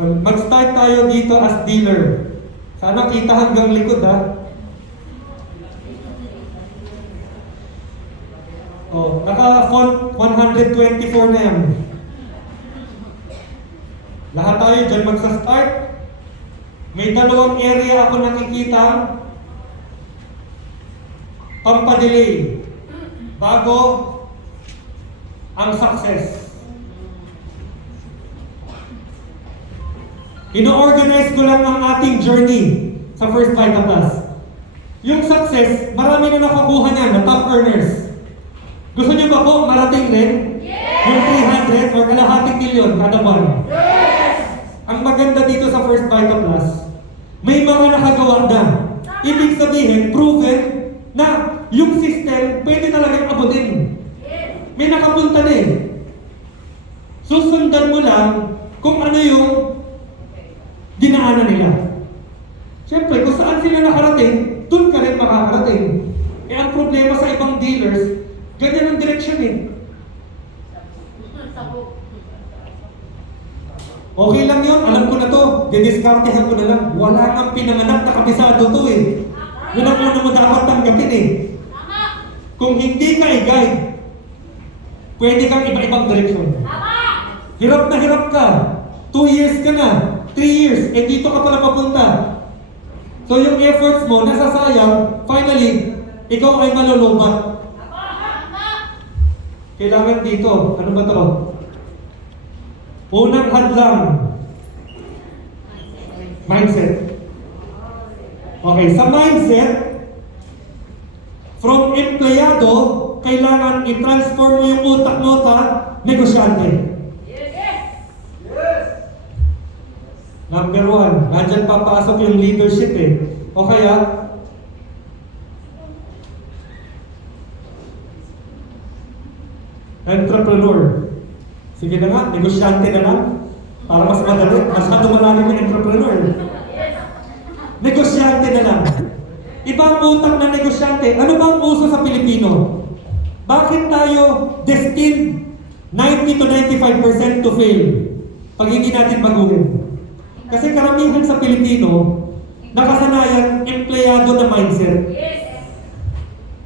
So, mag-start tayo dito as dealer. Sana kita hanggang likod, ha? Oh, naka-font 124 na yan. Lahat tayo dyan magsa-start. May dalawang area ako nakikita. Pampa-delay. Bago ang success. Ino-organize ko lang ang ating journey sa First Vita Plus. Yung success, marami na nakakuha niyan na top earners. Gusto niyo ba po marating din? Yes! Yung 300 or kalahating milyon kada buwan? Yes! Ang maganda dito sa First Vita Plus, may mga nakagawa na. Ibig sabihin, proven na yung system pwede talagang abutin. Yes! May nakapunta na eh. Susundan mo lang kung ano yung dinaanan nila. Siyempre, kung saan sila nakarating, dun ka rin makakarating. Eh ang problema sa ibang dealers, ganyan ang direksyon eh. Okay lang yun, alam ko na to. Didiskartehan ko na lang. Wala kang pinanganak na kabisado to eh. Yun ang una mo dapat tanggapin eh. Kung hindi ka i-guide, pwede kang iba-ibang direksyon. Hirap na hirap ka. 2 years ka na. 3 years. Eh dito ka pala papunta. So yung efforts mo, nasasayang, finally, ikaw ay malulubat. Kailangan dito. Ano ba to? Unang hadlang. Mindset. Okay, sa mindset, from empleyado, kailangan i-transform mo yung utak mo sa negosyante. Number 1, nandyan papasok yung leadership eh. O kaya, entrepreneur. Sige na nga, negosyante na lang. Para mas madali, masyado malalim yung entrepreneur. Negosyante na lang. Ibang utak na negosyante. Ano bang uso sa Pilipino? Bakit tayo destined 90 to 95% to fail pag hindi natin baguhin? Kasi karamihan sa Pilipino, nakasanayan, empleyado na mindset.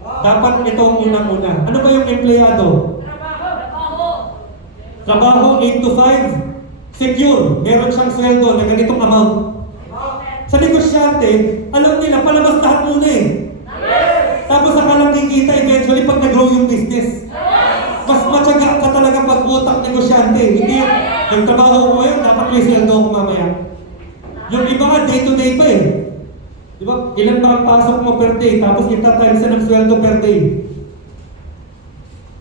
Dapat ito ang unang-una. Ano ba yung empleyado? Trabaho 8 to 5, secure. Meron siyang sweldo na ganitong amount. Sa negosyante, alam nila, palabas lahat muna eh. Tapos saka lang kikita eventually pag nag-grow yung business. Mas matyaga ka talaga pag utak negosyante. Hindi yung trabaho ko ngayon, dapat may sweldo ko mamaya. Yung iba nga, day-to-day pa eh. Di ba? Ilan ba ang pasok mo per day, tapos ita-times na ng sweldo per day.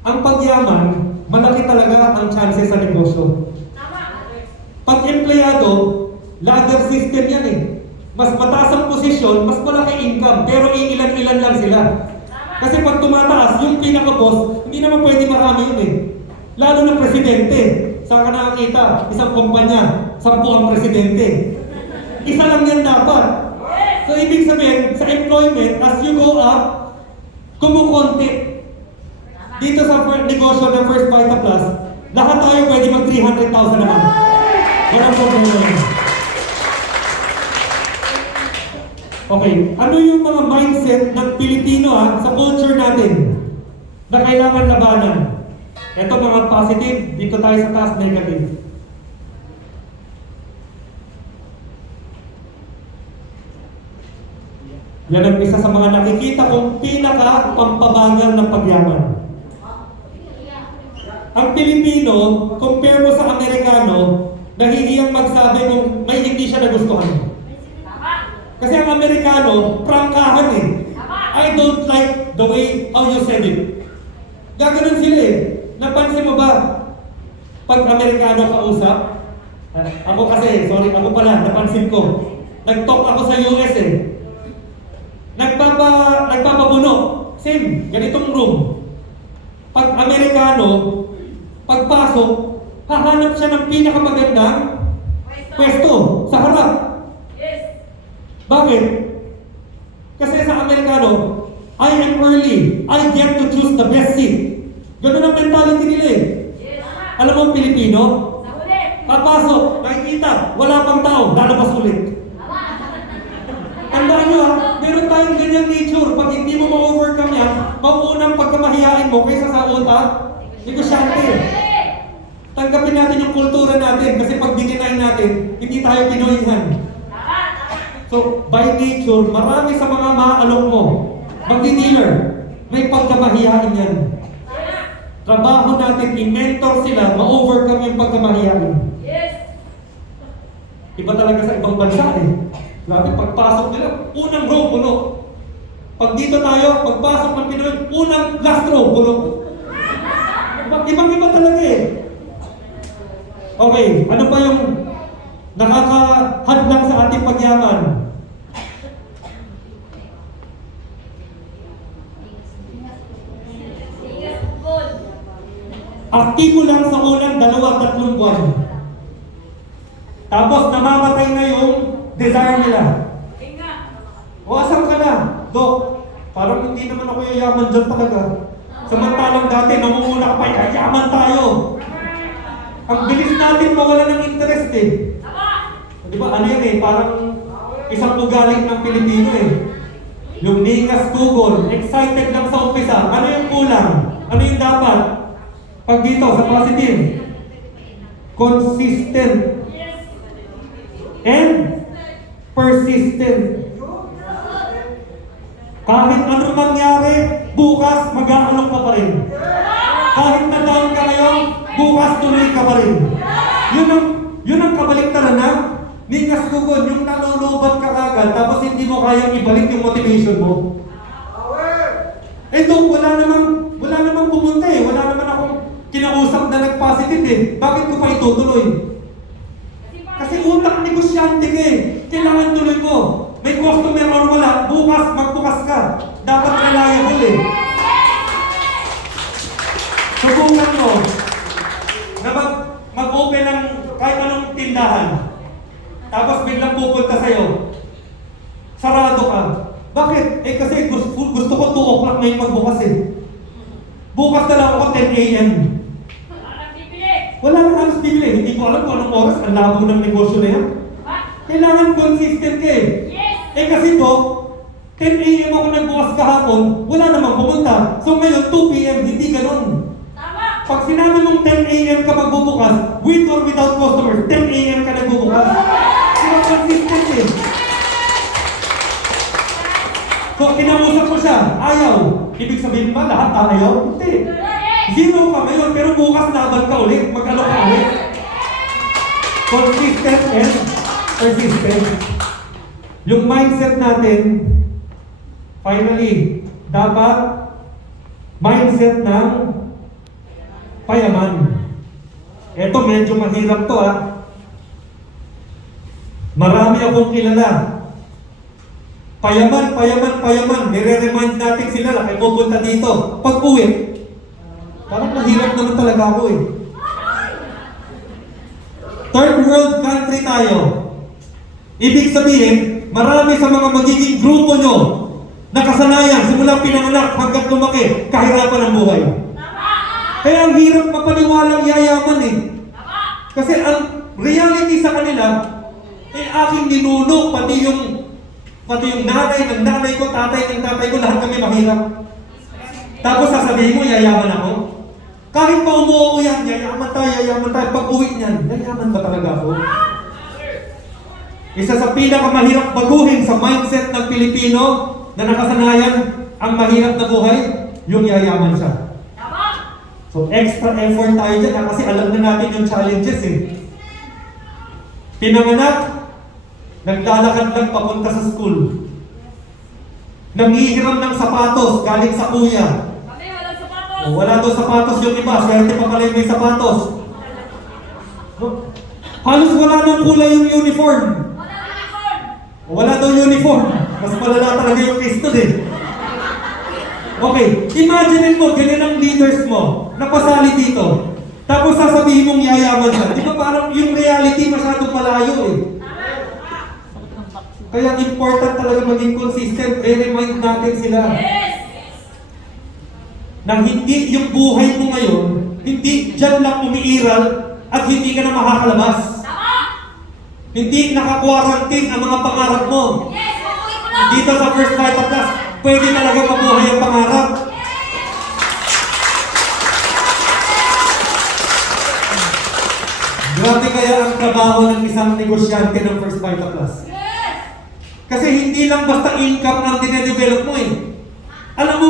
Ang pagyaman, malaki talaga ang chances sa negosyo. Pag empleyado, ladder system yan eh. Mas mataas ang posisyon, mas malaki income, pero iilan-ilan lang sila. Kasi pag tumataas, yung pinaka-boss, hindi naman pwede marami yun eh. Lalo na presidente. Saan ka nakakita? Isang kumpanya, 10 ang presidente. Isa lang yan dapat. So ibig sabihin, sa employment, as you go up, kumukonti. Dito sa negosyo ng First Vita Plus, lahat tayo pwede mag 300,000 naman. Walang problema yun. Okay, ano yung mga mindset ng Pilipino sa culture natin na kailangan labanan? Ito mga positive, dito tayo sa taas negative. Yan ang isa sa mga nakikita kong pinaka-pampabagal ng pagyaman. Ang Pilipino, compare mo sa Amerikano, nahihiyang magsabi kung may hindi siya nagustuhan. Kasi ang Amerikano, prangkahan eh. I don't like the way how you said it. Gaganon sila eh. Napansin mo ba, pag Amerikano kausap, ako kasi, sorry, ako pala, napansin ko, nag-talk ako sa US eh. Nagpapabuno, same, ganitong room. Pag Amerikano, pagpasok, hahanap siya ng pinakamagandang pwesto sa harap. Bakit? Kasi sa Amerikano, I am early. I get to choose the best seat. Ganun ang mentality nila eh. Alam mo ang Pilipino? Papasok, nakikita, wala pang tao, lalabas ulit. Tandaan nyo meron tayong ganyang nature. Pag hindi mo ma-overcome yan, mauunang pagkamahiyain mo kaysa sa utak, negosyante. Tanggapin natin yung kultura natin kasi pag dininahin natin, hindi tayo Pinoyhan. So, by nature, marami sa mga maaalok mo, magdi-dealer, may pagkamahiyain yan. Trabaho natin, i-mentor sila, ma-overcome yung pagkamahiyain. Iba talaga sa ibang bansa Grabe, pagpasok nila, unang row, puno. Pag dito tayo, pagpasok ng Pinoy, unang last row, puno. Ibang-iba talaga Okay, ano pa yung nakakahadlang sa ating pagyaman? Aktibo lang sa unang 2-3 buwan. Tapos namamatay na yung desire nila. O asan ka na? Dok, parang hindi naman ako yayaman dyan talaga. Samantalang dati, namumuna ka pa, yayaman tayo. Ang bilis natin mawala ng interest Di ba? Ano yan parang isang ugali ng Pilipino Yung ningas tugol, excited lang sa umpisa. Ano yung kulang? Ano yung dapat? Pag dito, sa positive, consistent and persistent. Kahit anong mangyari, bukas mag-aalok ka pa rin. Kahit na down ka ngayon, bukas tuloy ka pa rin. Yun ang kabaliktaran na ningas tugol, yung nalulubat ka agad, tapos hindi mo kayang ibalik yung motivation mo. Dok, wala namang pumunta wala naman akong kinausap na nag-positive Bakit ko pa itutuloy? Kasi utak negosyante ka Kailangan tuloy mo. May customer or wala, bukas, magbukas ka. Dapat reliable Subukan mo na mag-open ng kahit anong tindahan. Tapos biglang pupunta sa'yo. Sarado ka. Bakit? Kasi gusto ko 2 o'clock na yung magbukas Bukas na lang ako 10 a.m. Wala nang halos bibili. Hindi ko alam kung anong oras. Ang labo ng negosyo na yan. Kailangan consistent ka kasi to, 10 a.m. ako nagbukas kahapon, wala namang pumunta. So ngayon, 2 p.m. Hindi ganun. Pag sinabi mong 10 a.m. ka magbubukas, with or without customers, 10 a.m. ka nagbubukas. Sino consistent So, kinausap ko siya, ayaw. Ibig sabihin ba, lahat ayaw? Hindi. 0 ka ngayon, pero bukas laban ka ulit, mag-alok ka ulit. Consistent and persistent. Yung mindset natin, finally, dapat mindset ng payaman. Ito, medyo mahirap to Marami akong kilala. Payaman. Nire-remind natin sila na pupunta dito. Pag uwi, parang mahirap naman talaga ako Third world country tayo. Ibig sabihin, marami sa mga magiging grupo nyo na kasanayan, simula pinanganak hanggang lumaki, kahirapan ang buhay. Kaya ang hirap mapaniwalang yayaman Kasi ang reality sa kanila, aking ninuno, pati yung nanay ng nanay ko, tatay ng tatay ko, lahat kami mahirap. Tapos sasabihin mo, yayaman ako. Kahit pa umuo yan, yayaman tayo. Pag uwi niyan, yayaman ba talaga ako? Isa sa pinakamahirap baguhin sa mindset ng Pilipino na nakasanayan ang mahirap na buhay, yung yayaman siya. So extra effort tayo dyan kasi alam na natin yung challenges Pinanganak, naglalakad lang papunta sa school. Nangihiram ng sapatos galing sa kuya. Kami walang sapatos. Wala daw sapatos yung iba, swerte pa pala yung may sapatos. Halos wala nang kulay yung uniform. Wala daw uniform. Mas malala talaga yung case Okay, imagine mo, ganyan ang leaders mo, napasali dito. Tapos sasabihin mong yayaman ka. Di ba parang yung reality masyadong malayo Kaya important talaga maging consistent. I-remind natin sila. Na hindi yung buhay mo ngayon, hindi dyan lang umiiral at hindi ka na makakalabas. Hindi naka-quarantine ang mga pangarap mo. Dito sa First Vital Plus, pwede talaga mabuhay ang pangarap. Grabe kaya ang trabaho ng isang negosyante ng First Vital Plus. Kasi hindi lang basta income ang dinedevelop mo eh. Alam mo,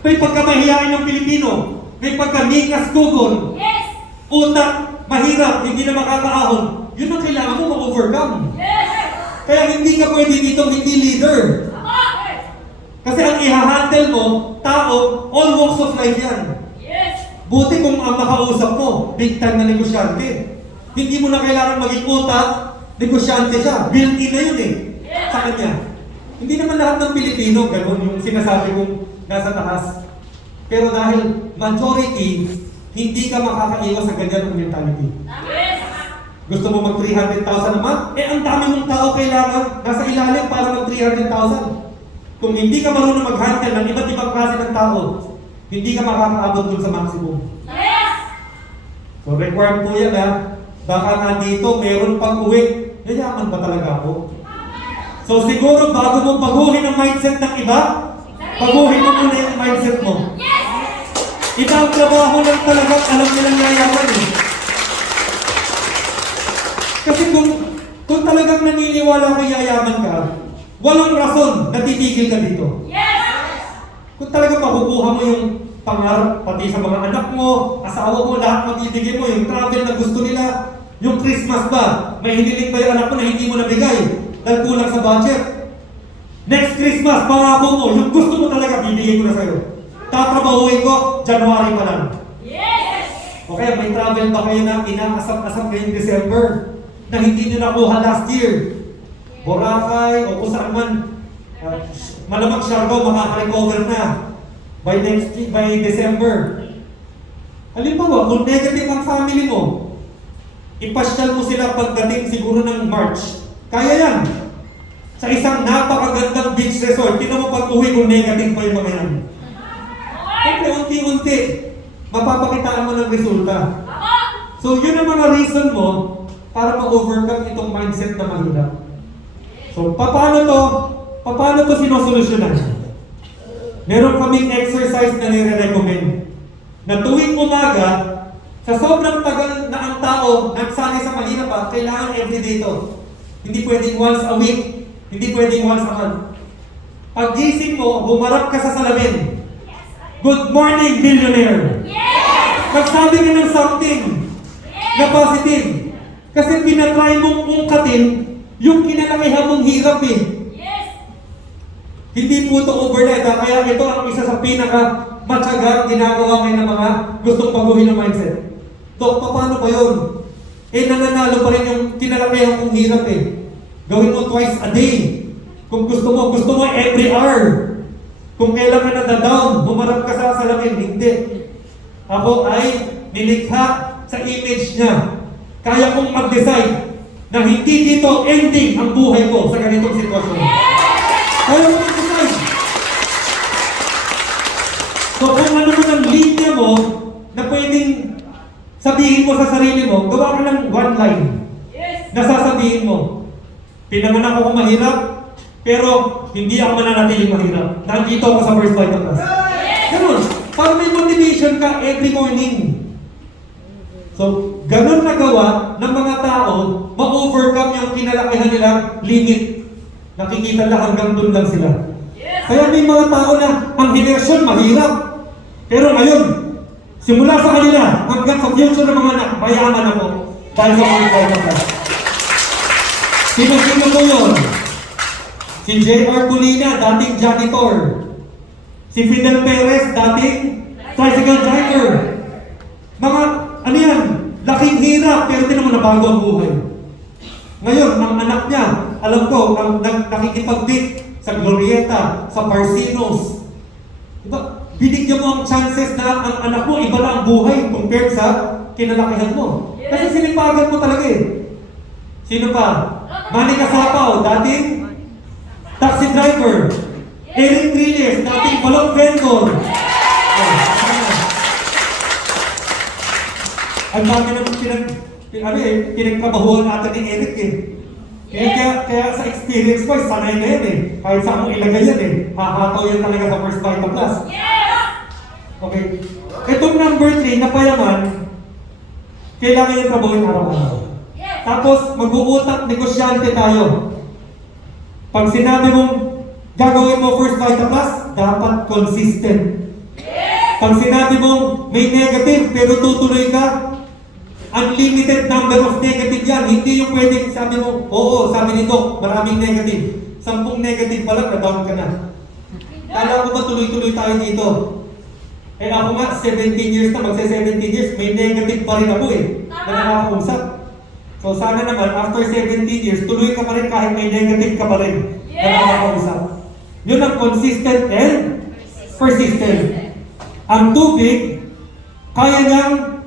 may pagkamahiyain ng Pilipino, may pagkamikas kukon, utak, mahirap, hindi na makakaahon. Yun ang kailangan mo ma-overcome. Kaya hindi ka pwede dito, hindi leader. Kasi ang i-handle mo, tao, all walks of life yan. Buti kung ang makausap mo, big time na negosyante. Hindi mo na kailangan maging utak, negosyante siya. Built-in na yun eh, sa kanya. Hindi naman lahat ng Pilipino, gano'n yung sinasabi kong nasa taas. Pero dahil majority, hindi ka makakaiwas sa ganyan ng mentality. Gusto mo mag 300,000 naman? Eh, ang dami mong tao kailangan nasa ilalim para mag 300,000. Kung hindi ka marunong mag-handle ng iba't ibang klase ng tao, hindi ka makakaabot dun sa maximum. So, required po yan ha. Baka nga dito, meron pang uwi. Yayaman ba talaga ako? So, siguro bago mo baguhin ang mindset ng iba, baguhin mo muna yung mindset mo. Iba ang trabaho lang talagang alam nilang yayaman eh. Kasi kung talagang naniniwala ka yayaman ka, walang rason na titigil ka dito. Kung talagang makukuha mo yung pangarap, pati sa mga anak mo, asawa mo, lahat mabibigay mo, yung travel na gusto nila, yung Christmas ba, may hiniling ba yung anak mo na hindi mo nabigay dahil kulang sa budget. Next Christmas, pangako mo, yung gusto mo talaga, bibigay ko na sa'yo. Tatrabahuin ko, January pa lang. Okay, may travel ba kayo na inaasap-asap ngayong December na hindi nyo nakuha last year? Boracay o kung saan man, malamang Siargao makaka-recover na by December. Halimbawa, kung negative ang family mo, ipasyal mo sila pagdating siguro ng March. Kaya yan. Sa isang napakagandang beach resort, tinan mo pag-uwi kung negative pa yung mga yan. Siyempre, unti-unti, mapapakitaan mo ng resulta. So, yun ang mga reason mo para ma-overcome itong mindset na mahirap. So, paano to sinusolusyonan? Meron kaming exercise na nire-recommend. Na tuwing umaga, sa sobrang tagal na ang tao nagsanay sa mahirap kailangan everyday to. Hindi pwedeng once a week, hindi pwedeng once a month. Pag gising mo, bumarap ka sa salamin. Good morning, billionaire! Magsabi ka ng something na positive. Kasi pinatry mong ungkatin yung kinalakihan mong hirap eh. Hindi po ito overnight kaya ito ang isa sa pinaka-matyagang ginagawa ngayon ng mga gustong baguhin ng mindset. Dok, paano ba yun? Eh, nananalo pa rin yung kinalakihan kong hirap eh. Gawin mo twice a day. Kung gusto mo every hour. Kung kailan ka na-down, bumarap ka sa salamin, hindi. Ako ay nilikha sa image niya. Kaya kong mag-decide na hindi dito ending ang buhay ko sa ganitong sitwasyon. Kaya kong mag-decide. So kung ano mo ng linya mo na pwedeng sabihin mo sa sarili mo, gawa ka ng one line na sasabihin mo. Pinanganak ako mahirap, pero hindi ako mananatiling mahirap. Nandito ako sa First Vital Plus. Ganun. Para may motivation ka every morning. So, ganun na gawa ng mga tao, ma-overcome yung kinalakihan nilang limit. Nakikita lang hanggang doon lang sila. Kaya may mga tao na ang hinerasyon mahirap. Pero ngayon, simula sa kanila, hanggang sa future ng mga anak, mayaman ako dahil sa First Vital Plus. Sino po yun? Si J.R. Colina, dating janitor. Si Fidel Perez, dating tricycle driver. Mga, ano yan, laking hirap, pero tinan mo nabago ang buhay. Ngayon, ang anak niya, alam ko, nakikipag-date sa Glorieta, sa Parsinos. Diba? Binigyan mo ang chances na ang anak mo, iba na ang buhay compared sa kinalakihan mo. Kasi sinipagan mo talaga eh. Sino pa? Manny Casapaw, dating taxi driver. Eric Triles, dating balot vendor. Ang dami naman pinagtrabahuan natin ni Eric eh. Kaya sa experience ko, sanay na yan eh. Kahit saan mo ilagay yan eh. Hahataw yan talaga sa First Vita Plus. Okay. Itong number 3, na payaman, kailangan yung trabahuin araw-araw. Tapos, mag-uutak, negosyante tayo. Pag sinabi mong gagawin mo First Vita Plus, dapat consistent. Pag sinabi mong may negative pero tutuloy ka, unlimited number of negative yan. Hindi yung pwedeng sabi mo, oo, sabi ni Doc, maraming negative. 10 negative pa lang, na-down ka na. Kala ko ba tuloy-tuloy tayo dito? Eh ako nga, 17 years na, magsa-17 years, may negative pa rin ako eh, na nakakausap. So sana naman, after 17 years, tuloy ka pa rin kahit may negative ka pa rin na nakakausap. Yun ang consistent and persistent. Ang tubig, kaya niyang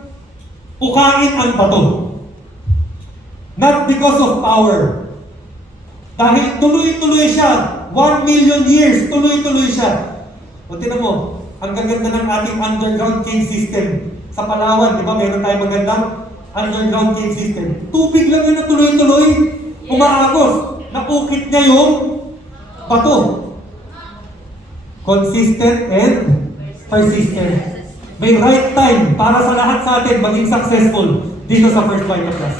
ukain ang bato. Not because of power. Dahil tuloy-tuloy siya. 1 million years, tuloy-tuloy siya. O tinan mo, ang gaganda ng ating underground cave system. Sa Palawan, di ba, meron tayong magandang underground cave system. Tubig lang yun na tuloy-tuloy. Umaagos. Napukit niya yung bato. Consistent and persistent. May right time para sa lahat sa atin maging successful dito sa First Vita Plus.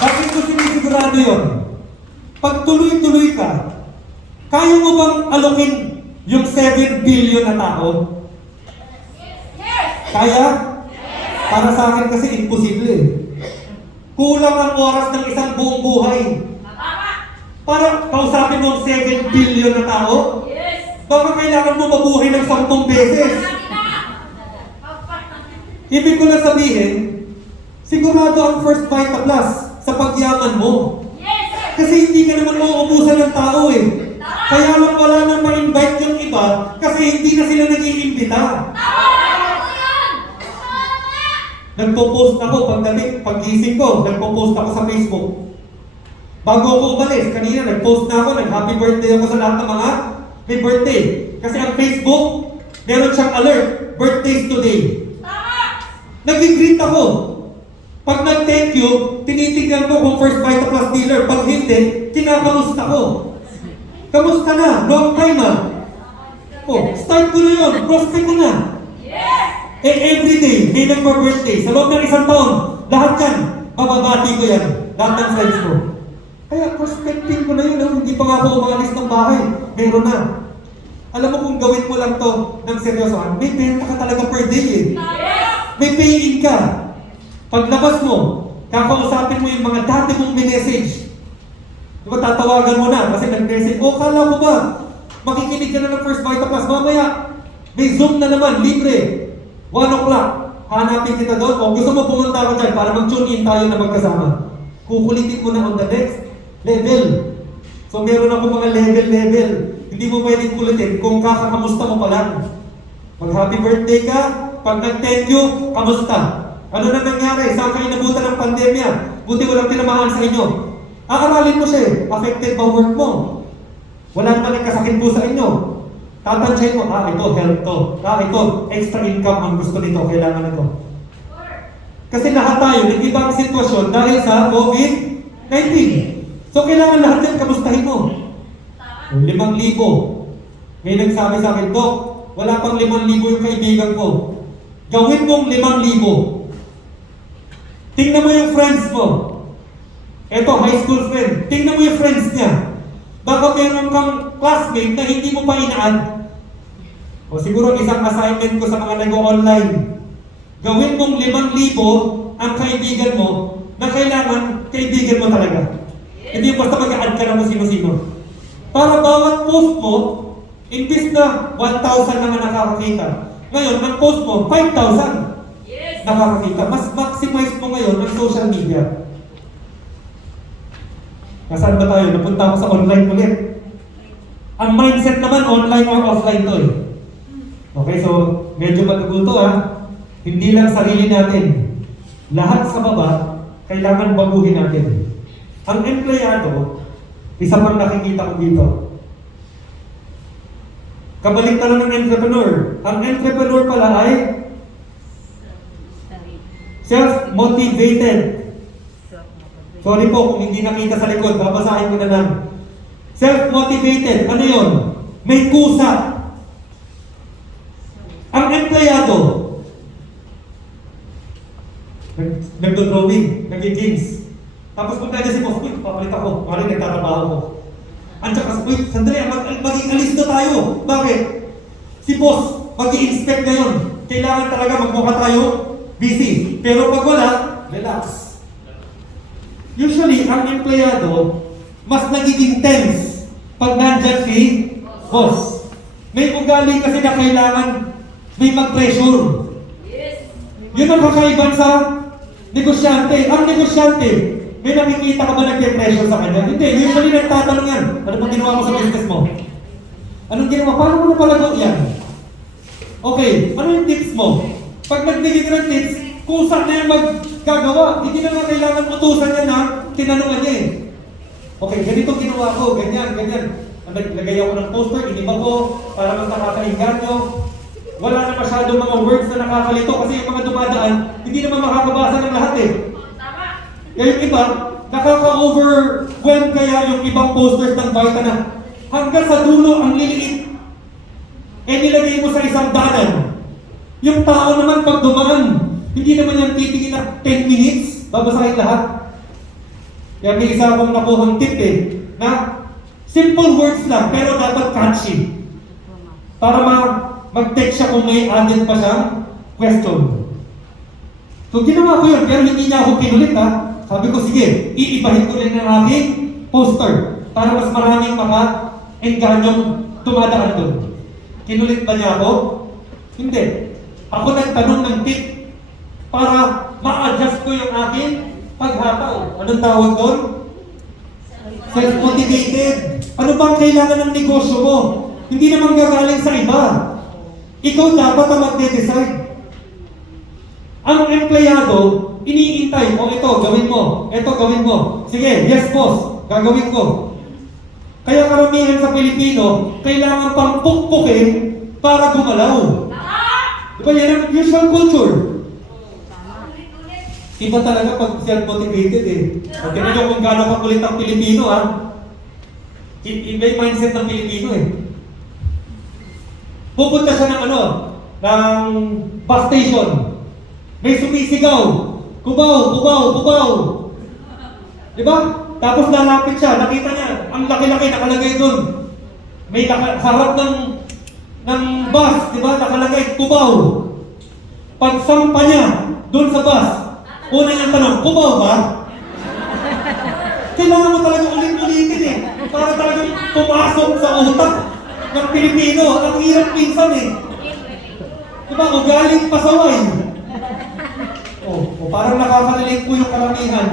Bakit ko sinisigurado yun? Pag tuloy-tuloy ka, kaya mo bang alokin yung 7 billion na tao? Kaya? Para sa akin kasi imposible eh. Kulang ang oras ng isang buong buhay. Para kausapin mo ang 7 billion na tao? Baka kailangan mo mabuhay ng 10 beses. Ibig ko na sabihin, sigurado ang First Vita Plus sa pagyaman mo. Kasi hindi ka naman mauubusan ng tao eh. Kaya lang wala nang ma-invite yung iba kasi hindi na sila nag-iimbita. Nagpo-post ako paggising ko, nagpo-post ako sa Facebook. Bago ako umalis, kanina nag-post na ako, nag-happy birthday ako sa lahat ng mga may birthday. Kasi ang Facebook, meron siyang alert, birthdays today. Nag-greet ako. Pag nag-thank you, tinitignan ko kung First Vita Plus dealer. Pag hindi, kinakamusta ko. Kamusta na? Long time na. Oh, start ko na yun. Prospect ko na. Eh, everyday, may nagpa-birthday. Sa loob ng isang taon, lahat yan, mababati ko yan. Lahat ng friends ko. Kaya prospecting ko na yun, hindi pa nga ako umalis ng bahay. Meron na. Alam mo kung gawin mo lang to ng seryosohan, may benta ka talaga per day eh. May pay-in ka. Paglabas mo, kakausapin mo yung mga dati mong minessage. Diba tatawagan mo na kasi nag-message, kala ko ba, makikinig ka na ng First Vita Plus, mamaya, may Zoom na naman, libre. 1 o'clock, hanapin kita doon, o gusto mo pumunta ako dyan para mag-tune in tayo na magkasama. Kukulitin mo na on the next level. So meron ako mga level. Hindi mo pwedeng kulitin kung kakakamusta mo pa lang. Mag-happy birthday ka, pag nag-thank you, kamusta? Ano na nangyari? Saan ka inabutan ng pandemya? Buti walang tinamaan sa inyo. Aaralin mo siya eh. Affected ba work mo? Wala naman nagkasakit po sa inyo. Tatansyahin mo, ito, health to. Ito, extra income ang gusto nito, kailangan ito. Kasi lahat tayo, nag-ibang sitwasyon dahil sa COVID-19. So, kailangan lahat yan, kamustahin mo. 5,000. May nagsabi sa akin, Doc, wala pang 5,000 yung kaibigan ko. Gawin mong 5,000. Tingnan mo yung friends mo. Eto, high school friend. Tingnan mo yung friends niya. Baka meron kang classmate na hindi mo pa inaan. O siguro isang assignment ko sa mga nag-online. Gawin mong 5,000 ang kaibigan mo na kailangan kaibigan mo talaga. Hindi basta mag-add ka na kung sino-sino. Para bawat post mo, imbis na 1,000 naman nakakakita, ngayon, ang post mo, 5,000 nakakakita. Mas maximize mo ngayon ang social media. Nasaan ba tayo? Napunta ako sa online ulit. Ang mindset naman, online or offline to eh. Okay, so medyo magagulto Hindi lang sarili natin. Lahat sa baba, kailangan baguhin natin. Ang empleyado, isa pang nakikita ko dito. Kabaliktaran ng entrepreneur. Ang entrepreneur pala ay Self-motivated. Sorry po kung hindi nakita sa likod, babasahin ko na lang. Self-motivated, ano yun? May kusa. Ang empleyado, nagdo-drawing, nag-games. Tapos pag nandiyan si boss, uy, papalit ako, maring nagtatrabaho ko. Andiyan kasi, uy, sandali, maging alis na tayo. Bakit? Si boss, mag-i-inspect ngayon. Kailangan talaga magmukha tayo busy. Pero pag wala, relax. Usually, ang empleyado, mas nagiging tense pag nandyan si boss. May ugali kasi na kailangan may mag-pressure. Yun ang kakaiban sa negosyante. Ang negosyante, may nakikita ka ba nagpe-pressure sa kanya? Hindi. Usually nagtatanong yan. Ano pang ginawa mo sa business mo? Anong ginawa? Paano mo napalago yan? Okay. Ano yung tips mo? Pag nagbigay ka ng tips, kung saan na yung maggagawa, hindi na nga kailangan utusan niya na tinanungan niya eh. Okay, ganito ginawa ko, ganyan, ganyan. Naglagay ako ng poster, iniba ko, para mas nakakainganyo. Wala na masyadong mga words na nakakalito kasi yung mga dumadaan, hindi naman makakabasa ng lahat eh. Kaya yung iba, nakaka-overwhelm kaya yung ibang posters ng Vita na hanggang sa dulo ang liliit. Eh nilagay mo sa isang danan. Yung tao naman pag dumaan, hindi naman yan titingin na 10 minutes, babasahin lahat. Kaya may isa akong nakuhang tip eh, na simple words lang, pero dapat catchy. Para mag-text siya kung may added pa siyang question. So ginawa ko yun, pero hindi niya ako kinulit ha. Sabi ko, sige, iibahin ko rin ang aking poster para mas maraming maka-enganyong tumadaan doon. Kinulit ba niya ako? Hindi. Ako nagtanong ng tip para ma-adjust ko yung aking paghataw. Anong tawag doon? Self-motivated. Ano bang kailangan ng negosyo mo? Hindi naman gagaling sa iba. Ikaw dapat ang magde-decide. Ang empleyado, iniintay, o ito, gawin mo. Ito, gawin mo. Sige, yes boss, gagawin ko. Kaya karamihan sa Pilipino, kailangan pang pukpukin para gumalaw. Diba yan ang usual culture? Iba talaga pag self-motivated eh. At tignan nyo kung gano'n kakulit ang Pilipino ha. Iba yung mindset ng Pilipino eh. Pupunta siya ng ng bus station. May sumisigaw. Kubaw, kubaw, kubaw. Diba? Tapos lalapit siya, nakita niya, ang laki-laki nakalagay doon. May harap ng bus, diba? Nakalagay, kubaw. Pagsampa niya doon sa bus, una niyang tanong, kubaw ba? Kailangan mo talaga ulit-ulitin eh. Para talagang pumasok sa utak ng Pilipino. Ang hirap minsan eh. Diba? O galing pasaway. O parang nakakalilig po yung karamihan.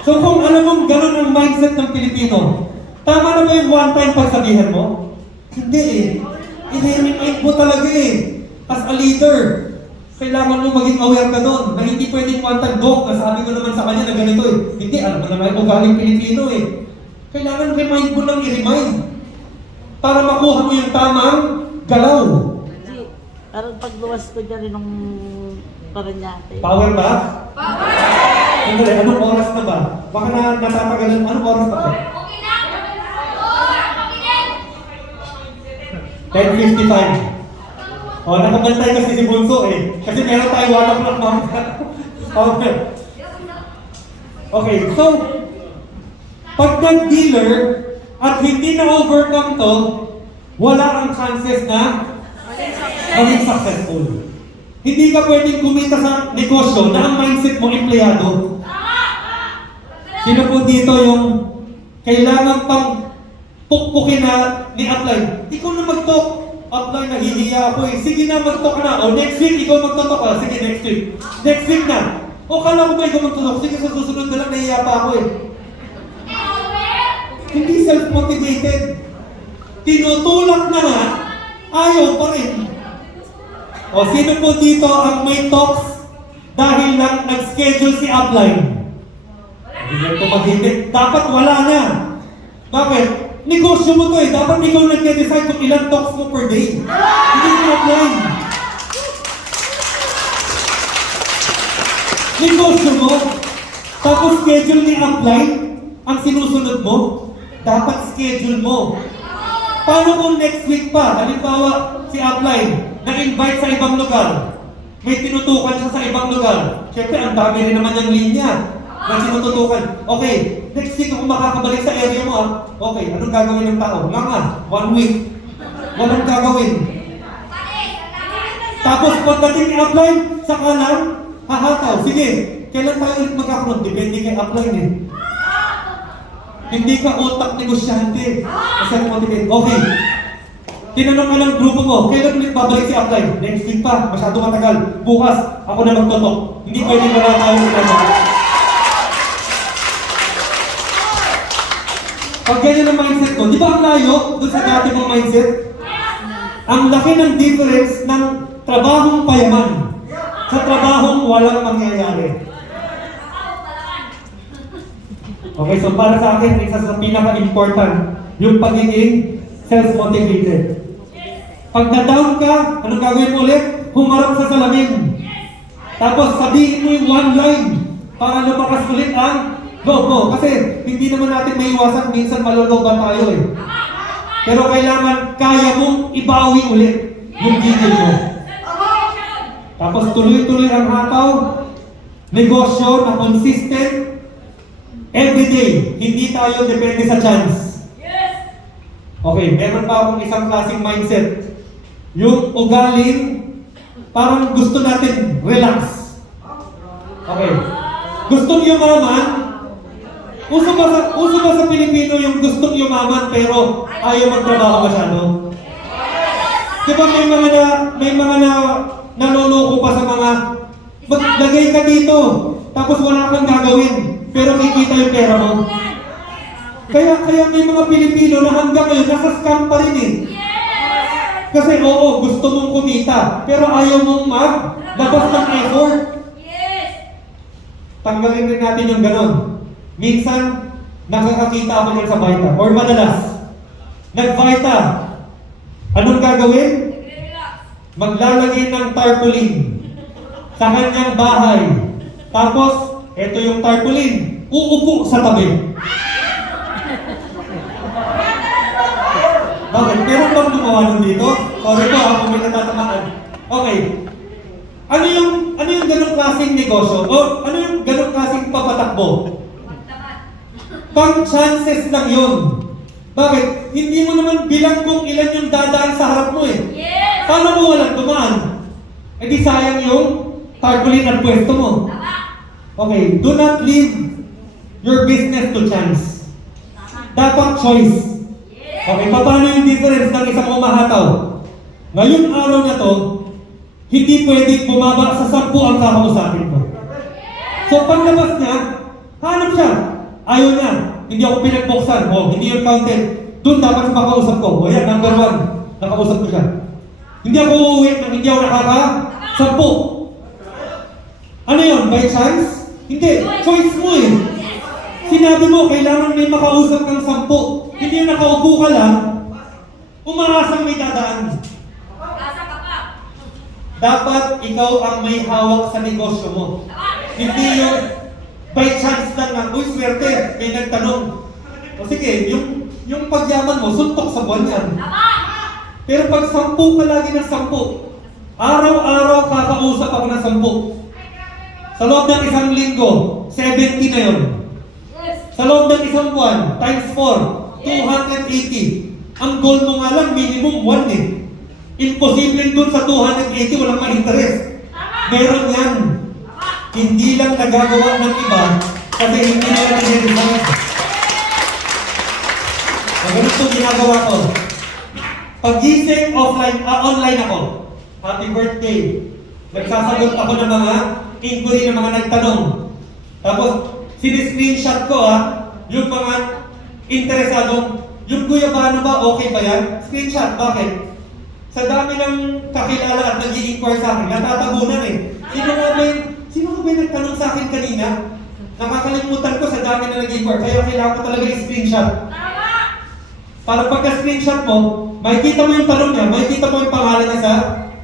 So kung alam mo ganun ang mindset ng Pilipino, tama na ba yung one-time pagsabihan mo? Hindi eh. I-remind mo talaga eh. As a leader, kailangan mo maging aware ka doon na hindi pwedeng one-time dog. Nasabi ko naman sa kanya na ganito eh. Hindi, alam mo naman kung galing Pilipino eh. Kailangan remind mo lang i-remind. Para makuha mo yung tamang galaw. Parang pagluwas ko dyan rin nung Paranaque. Power ba? Power! Sandali, anong oras na ba? Baka natatagalan, anong oras na ba? Okay na! Okay na! 10:55. O, nakabantay kasi si Bunso eh. Kasi meron tayo 1 o'clock mamaya. Okay. Okay, so, pag nag-dealer at hindi na-overcome to, wala ang chances na maging successful. Hindi ka pwedeng kumita sa negosyo na ang mindset mo empleyado. Sino po dito yung kailangan pang pukpukin na ni-apply? Ikaw na mag-talk. Apply, nahihiya ako eh. Sige na, mag-talk na. O next week, ikaw mag-talk ka. Sige, next week. Next week na. O kala ko ba ikaw mag-talk? Sige, sa susunod na lang, nahihiya pa ako eh. Hindi self-motivated. Tinutulak na nga, ayaw pa rin. O sino po dito ang may talks dahil lang nag-schedule si upline? Hindi ko maghintay. Dapat wala na. Bakit? Negosyo mo to eh. Dapat ikaw nag-decide kung ilang talks mo per day. Hindi mo upline. Negosyo mo. Tapos schedule ni upline ang sinusunod mo. Dapat schedule mo. Paano kung next week pa, halimbawa si upline, na-invite sa ibang lugar, may tinutukan siya sa ibang lugar. Siyempre, ang dami rin naman yung linya na sinututukan. Okay, next week ako makakabalik sa area mo. Okay, anong gagawin ng tao? Nga nga, 1 week. Walang gagawin. Tapos pagdating ni upline, saka lang, hahataw. Sige, kailan tayo ulit magkakaroon? Depende kay upline eh. Hindi ka utak negosyante. Kasi ang motivate. Okay. Tinanong ka ng grupo mo, kailan ulit babalik si upline? Next week pa, masyado matagal. Bukas, ako na magtotok. Hindi pwede wala tayo sila. Pag ganyan ang mindset ko, di ba ang layo doon sa dati mong mindset? Ang laki ng difference ng trabahong payaman sa trabahong walang mangyayari. Okay, so para sa akin, isa sa pinaka-important, yung pagiging self-motivated. Pag na-down ka, anong gagawin mo ulit? Humarap sa salamin. Tapos sabihin mo yung one line para lumakas ulit ang loob mo. Kasi hindi naman natin may iwasan, minsan maloloban tayo eh. Pero kailangan kaya mong ibawi ulit yung gigil mo. Tapos tuloy-tuloy ang hataw, negosyo na consistent, everyday, hindi tayo depende sa chance. Okay, meron pa akong isang klaseng mindset. Yung ugaling, parang gusto natin relax. Okay. Gustong yumaman, uso ba sa Pilipino yung gustong yumaman pero ayaw magtrabaho masyado? Diba may mga naloloko pa sa mga, maglagay ka dito, tapos wala kang gagawin. Pero kikita yung pera mo. Kaya may mga Pilipino na hanggang ngayon nasa scam pa rin eh. Kasi oo, gusto mong kumita, pero ayaw mong maglabas ng effort. Tanggalin rin natin yung ganon. Minsan, nakakakita ako yan sa Vita. Or madalas, nag-Vita. Anong gagawin? Maglalagay ng tarpaulin sa kanyang bahay. Tapos, ito yung tarpaulin. Uupo sa tabi. Bakit? Meron bang gumawa nun dito? Sorry po, ako may natatamaan. Okay. Ano yung ganong klaseng negosyo? O ano yung ganong klaseng papatakbo? Pang chances lang yun. Bakit? Hindi mo naman bilang kung ilan yung dadaan sa harap mo eh. Paano mo walang dumaan? E di sayang yung tarpaulin at pwesto mo. Okay, do not leave your business to chance. Dapat choice. Okay, paano yung difference ng isang umahataw? Ngayong araw na to, hindi pwedeng bumaba sa 10 ang kakausapin ko. So paglabas niya, hanap siya. Ayaw niya. Hindi ako pinagbuksan. O, hindi yung counted. Doon dapat sa makausap ko. O yan, number 1. Nakausap ko siya. Hindi ako uuwi nang hindi ako nakaka-10. Ano yun? By chance? Hindi. Choice mo eh. Sinabi mo, kailangan may makausap kang 10. Hindi yung nakaupo ka lang, umaasang may dadaan. Dapat ikaw ang may hawak sa negosyo mo. Hindi yung by chance lang na, uy, swerte, may nagtanong. O sige, yung pagyaman mo, suntok sa buwan yan. Pero pag 10 ka lagi ng 10, araw-araw kakausap ako ng 10. Sa loob ng isang linggo, 70 na yun. Sa loob ng isang buwan, times 4, 280. Ang goal mo nga lang, minimum 1 eh. Imposible dun sa 280, walang ma-interest. Meron yan. Hindi lang nagagawa ng iba kasi hindi nila nire-resign. Ganun itong ginagawa ko. Pag-gising, online ako. Happy birthday. Nagsasagot ako ng mga inquiry ng mga nagtanong. Tapos, siniscreenshot ko yung mga interesadong, yung guyabano ba, okay ba yan? Screenshot, bakit? Sa dami ng kakilala at nag-i-inquire sa akin, natatabunan eh. Sino ka ba yung nagtanong sa akin kanina? Nakakalimutan ko sa dami na nag-i-inquire, kaya kailangan ko talaga i-screenshot. Para pagka-screenshot mo, makikita mo yung tanong niya, makikita mo yung pangalan niya sa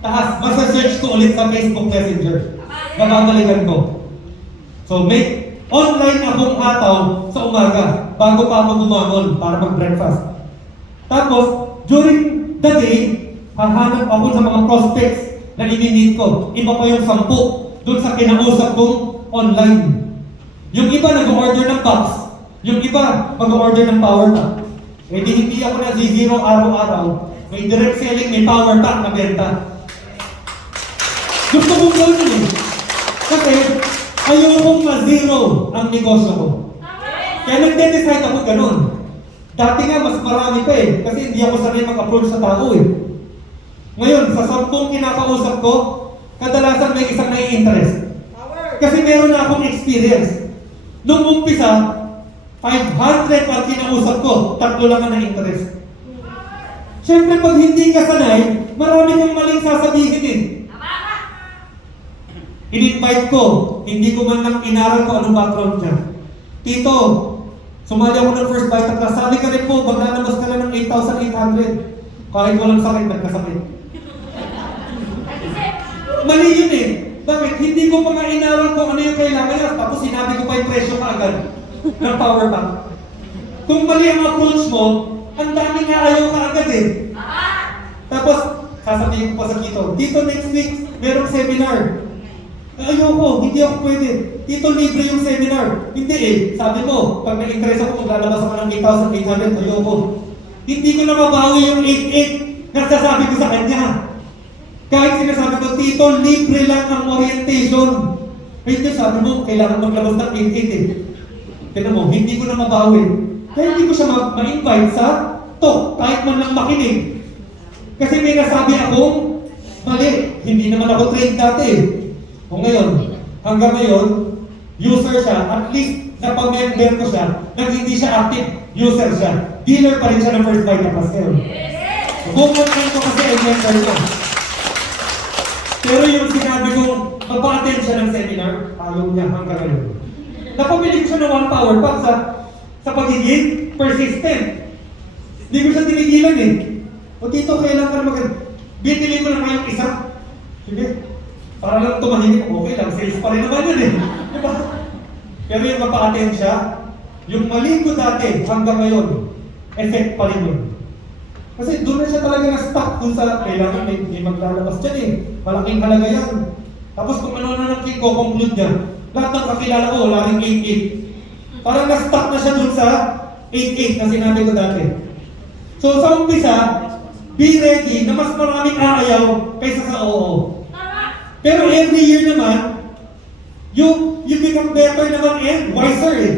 taas. Masa-search ko ulit sa Facebook Messenger. Bababalikan ko. So may online akong hataw sa umaga bago pa ako bumangon para mag-breakfast. Tapos, during the day, hahanap ako sa mga prospects na ini-need ko. Iba pa yung 10 doon sa kinausap kong online. Yung iba nag-order ng box, yung iba mag-order ng power pack. Eh di hindi ako na-zero araw-araw. May direct selling, may power pack na benta. Gusto kong gawin eh. Kasi ayokong ma-zero ang negosyo ko. Kaya nagde-decide ako ganun. Dati nga mas marami pa eh. Kasi hindi ako sanay mag-approach sa tao eh. Ngayon, sa 10 kinakausap ko, kadalasan may isang nai-interest. Kasi meron na akong experience. Nung umpisa, 500 ang kinausap ko, 3 lang ang na-interest. Siyempre, pag hindi ka sanay, marami kang maling sasabihin eh. In-invite ko, hindi ko man lang inaral ko anong background niya. Tito, sumali ako ng first bite class. Sabi ka rin po, maglalabas ka lang ng 8,800. Kahit walang sakit, nagkasakit. Mali yun eh. Bakit? Hindi ko pa nga inaral kung ano yung kailangan niya. Tapos sinabi ko pa yung presyo kaagad ng power bank. Kung mali ang approach mo, ang dami nga ayaw kaagad eh. Tapos, sasabihin ko pa sa Tito, Tito, next week, merong seminar. Ayoko, hindi ako pwede. Tito, libre yung seminar. Hindi eh. Sabi mo, pag na-interest ako, maglalabas ako ng 8,800, ayoko. Hindi ko na mabawi yung 8,800 na sasabi ko sa kanya. Kahit sinasabi ko, Tito, libre lang ang orientation. Hindi, sabi mo, kailangan maglabas ng 8,800 eh. Tignan mo, hindi ko na mabawi. Kaya hindi ko siya ma-invite sa talk, kahit man lang makinig. Kasi may nasabi akong mali. Hindi naman ako trained dati eh. O ngayon, hanggang ngayon, user siya, at least napag-member ko siya, nang hindi siya active, user siya. Dealer pa rin siya ng first bite na pastel. Bumungan ko kasi ay member ko. Pero yung sinabi ko, magpa-attend siya ng seminar, ayaw niya hanggang ngayon. Napamili ko siya ng 1 power pack sa pagiging persistent. Hindi ko siya tinigilan eh. O Tito, kailan ka na binili ko na kayong isa. Sige. Para lang tumahimik, okay lang, sales pa rin naman yun eh. Diba? Pero yung mapa-attend siya, yung mali ko dati hanggang ngayon, effect pa rin yun. Kasi doon na siya talaga na-stuck dun sa kailangan may maglalabas dyan eh. Malaking halaga yan. Tapos kung ano na lang conclude niya, lahat ng kakilala ko, wala rin 8-8. Parang na-stuck na siya dun sa 8-8 na sinabi ko dati. So sa umpisa, be ready na mas maraming aayaw kaysa sa oo. Pero every year naman, you become better naman and wiser eh.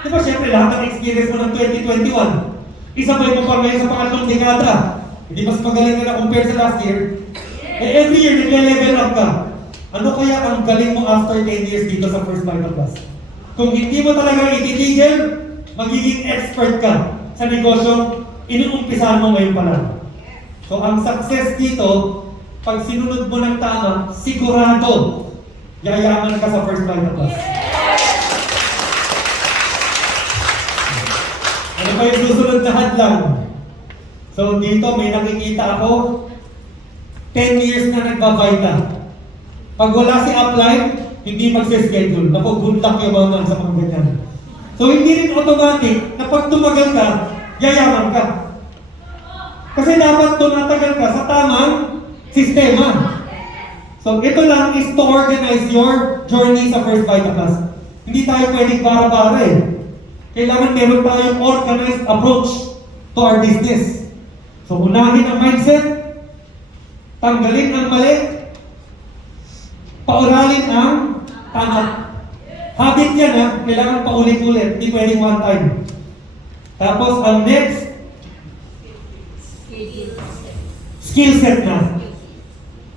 Diba syempre lahat ng experience mo ng 2021, isabay mo pa ngayon sa pangatlong dekada. Hindi mas magaling ka na compare sa last year. Eh every year, nag-level up ka. Ano kaya ang galing mo after 10 years dito sa First Bible Class? Kung hindi mo talaga ititigil, magiging expert ka sa negosyo, inuumpisahan mo ngayon pa lang. So ang success dito, pag sinunod mo ng tama, sigurado, yayaman ka sa First Bible Class. Ano pa yung susunod na hadlang? So dito may nakikita ako, 10 years na nagbabay ka. Pag wala si upline, hindi magsischedule. Naku, good luck yung mga sa mga ganyan. So hindi rin automatic na pag tumagal ka, yayaman ka. Kasi dapat tumatagal ka sa tamang sistema. So ito lang is to organize your journey sa First Vita Class. Hindi tayo pwedeng bara-bara eh. Kailangan meron tayong organized approach to our business. So unahin ang mindset, tanggalin ang mali, pauralin ang tama. Habit yan ha, kailangan paulit-ulit, hindi pwedeng one time. Tapos ang next, skill set na.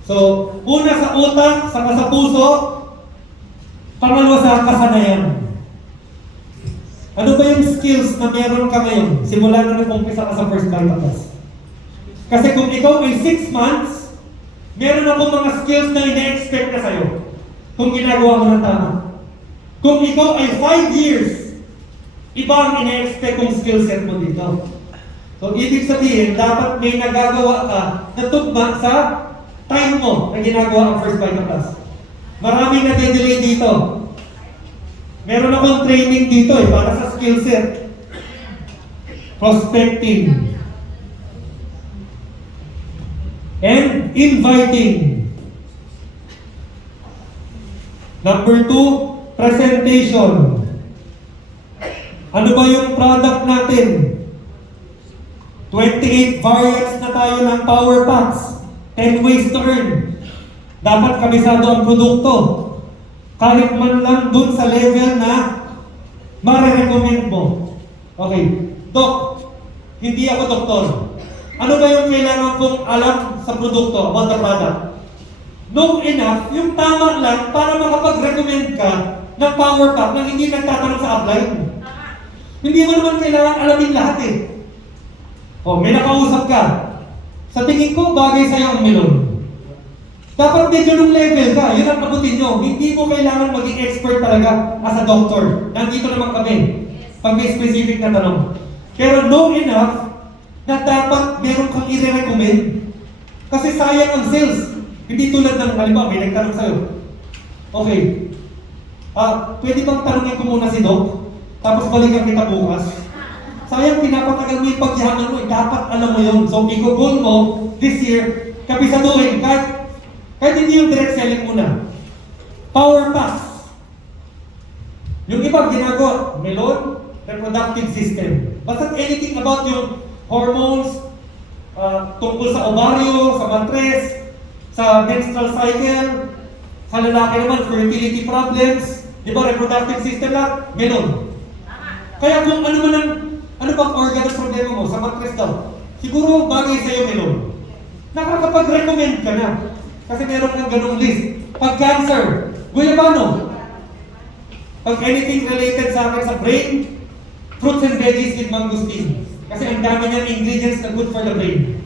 So, una sa utak, saka sa puso, pangalawa sa kasanayan. Ano ba yung skills na meron ka ngayon? Simula na nag-umpisa ka sa First Vita Class. Kasi kung ikaw ay 6 months, meron ako mga skills na ina-expect na sa'yo kung ginagawa mo ng tama. Kung ikaw ay 5 years, iba ang ina-expect kong skill set mo dito. So, ibig sabihin, dapat may nagagawa ka na tugma sa time mo na ginagawa ang First Vita Class. Maraming nade-delay dito. Meron akong training dito para sa skill set. Prospecting. And inviting. Number 2, presentation. Ano ba yung product natin? 28 variants na tayo ng Power Packs. 10 ways to earn. Dapat kabisado ang produkto. Kahit man lang dun sa level na marirecommend mo. Okay, Doc, hindi ako doktor. Ano ba yung kailangan kong alam sa produkto, about the product? Know enough, yung tama lang para makapag-recommend ka ng Power Pack na hindi nagtatanong sa upline. Hindi mo naman kailangan alamin lahat eh. O, may nakausap ka. Sa tingin ko, bagay sa'yo ang melon. Dapat medyo nung level ka, yun ang abutin nyo. Hindi mo kailangan maging expert talaga as a doctor. Nandito naman kami. Pag may specific na tanong. Pero know enough na dapat meron kang i-recommend. Kasi sayang ang sales. Hindi tulad ng, halimbawa, may nagtanong sa'yo. Okay. Pwede bang tanongin ko muna si Doc? Tapos balikan kita bukas? Sayang, pinapatagal mo yung pagyaman mo. Dapat alam mo yun. So, i-goal mo this year, kapisaduhin. Kahit hindi yung direct selling muna. Power Packs. Yung iba ginagawa, melon, reproductive system. Basta anything about yung hormones, tungkol sa ovaryo, sa matres, sa menstrual cycle, sa lalaki naman, fertility problems, di ba, reproductive system lang, melon. Kaya kung ano man ano bang organ ang problema mo sa matres daw, siguro bagay sa'yo melon. Nakakapag-recommend ka na. Kasi meron kang ganung list. Pag cancer, guyabano. Pag anything related sa akin sa brain, fruits and veggies with mangosteen. Kasi ang dami niyang ingredients na good for the brain.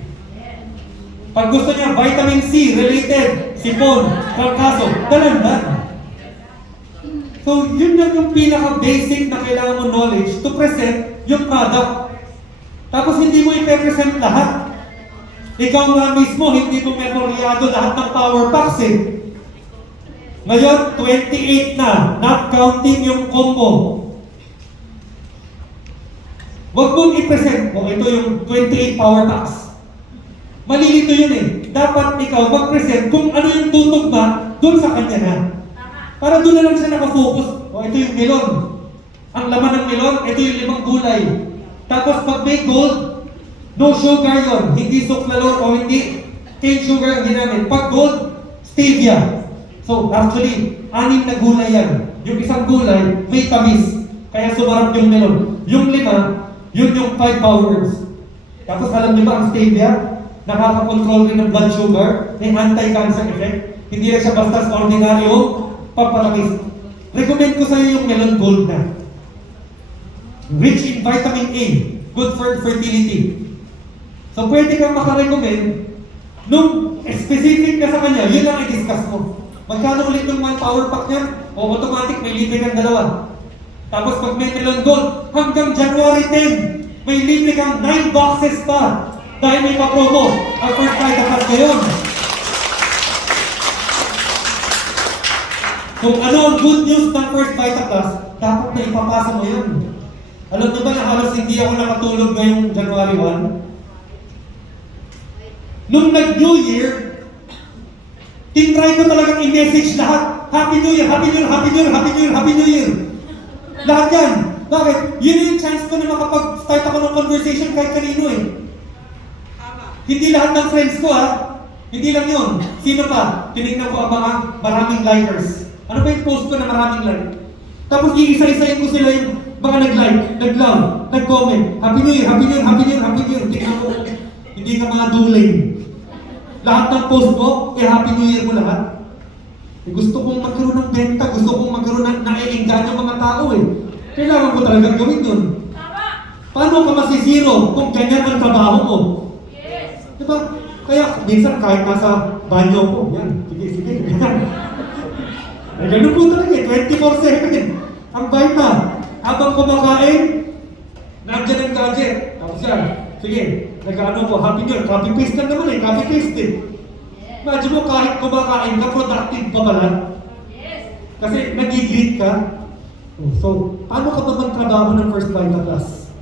Pag gusto niya, vitamin C related, sipon, kalkaso, dalandan. So, yun lang yung pinaka-basic na kailangan mo knowledge to present yung product. Tapos hindi mo i-present lahat. Ikaw nga mismo, hindi mo memoryado lahat ng Power Packs eh. Ngayon, 28 na, not counting yung combo. Huwag mong i-present mo, ito yung 28 Power Packs. Malilito yun eh. Dapat ikaw mag-present kung ano yung tutugma dun sa kanya na. Para doon na lang siya nakafocus. O, ito yung melon. Ang laman ng melon, ito yung 5 gulay. Tapos pag may gold, no sugar yon, hindi suklalor o hindi cane sugar ang ginamit. Pag gold, stevia. So, actually, 6 na gulay yan. Yung isang gulay, may tamis. Kaya sumarap yung melon. Yung 5, yun yung 5 powers. Tapos alam niyo ba ang stevia? Nakaka-control rin ng blood sugar, may anti-cancer effect. Hindi lang siya basta ordinaryo papalakis. Recommend ko sa iyo yung melon gold na. Rich in vitamin A, good for fertility. So pwede kang makarecommend nung specific ka sa kanya, yun lang i-discuss mo. Magkano ulit ng mga Power Pack niya? O automatic may libre kang 2. Tapos pag may melon gold, hanggang January 10, may libre kang 9 boxes pa. Dahil may pa-promo ang first night at ngayon. Kung ano ang good news ng First Vita Plus, dapat na ipapasa mo yun. Alam niyo ba na halos hindi ako nakatulog ngayong January 1? Nung nag-New Year, tinry ko talagang i-message lahat. Happy New Year, Happy New Year, Happy New Year, Happy New Year, Happy New Year. Lahat yan. Bakit? Yun yung chance ko na makapag-start ako ng conversation kahit kanino eh. Hindi lahat ng friends ko Hindi lang yun. Sino pa? Tinignan ko ang mga maraming likers. Ano ba yung post ko na maraming like? Tapos iisa-isayin ko sila yung mga nag-like, nag-love, nag-comment. Happy New Year, Happy New Year, Happy New Year, Happy New Year. Tingnan mo, hindi ka mga duling. Lahat ng post mo, Happy New Year mo lahat. Gusto kong magkaroon ng benta, gusto kong magkaroon ng naiingan ng mga tao eh. Kailangan ko talagang gawin yun. Paano ka masisiro kung ganyan ang trabaho mo? Diba? Kaya minsan kahit nasa banyo ko, yan, sige. Ay, ganun po talaga 24/7. Ang Vita, habang kumakain, nandiyan ang gadget. Tapos yan, sige, nag-ano po, Happy New Year, copy-paste lang naman copy-paste eh. Imagine mo kahit kumakain ka, productive pa pala. Kasi nag-greet ka. Oh, so, paano ka ba magtrabaho ng First Vita Class?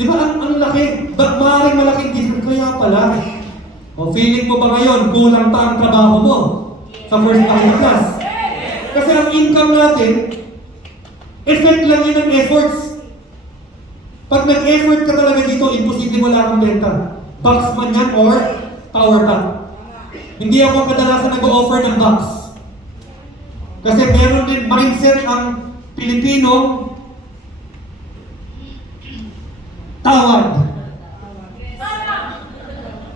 Di ba, ang laki, maaaring malaking difference kaya pala. O, feeling mo ba ngayon, kulang pa ang trabaho mo sa First Vita Class? Kasi ang income natin, effect lang yun ng efforts. Pag nag-effort ka talaga dito, imposible wala kang benta. Box man yan or power pack. Hindi ako kadalasan nag-o-offer ng box. Kasi meron din mindset ang Pilipino tawad.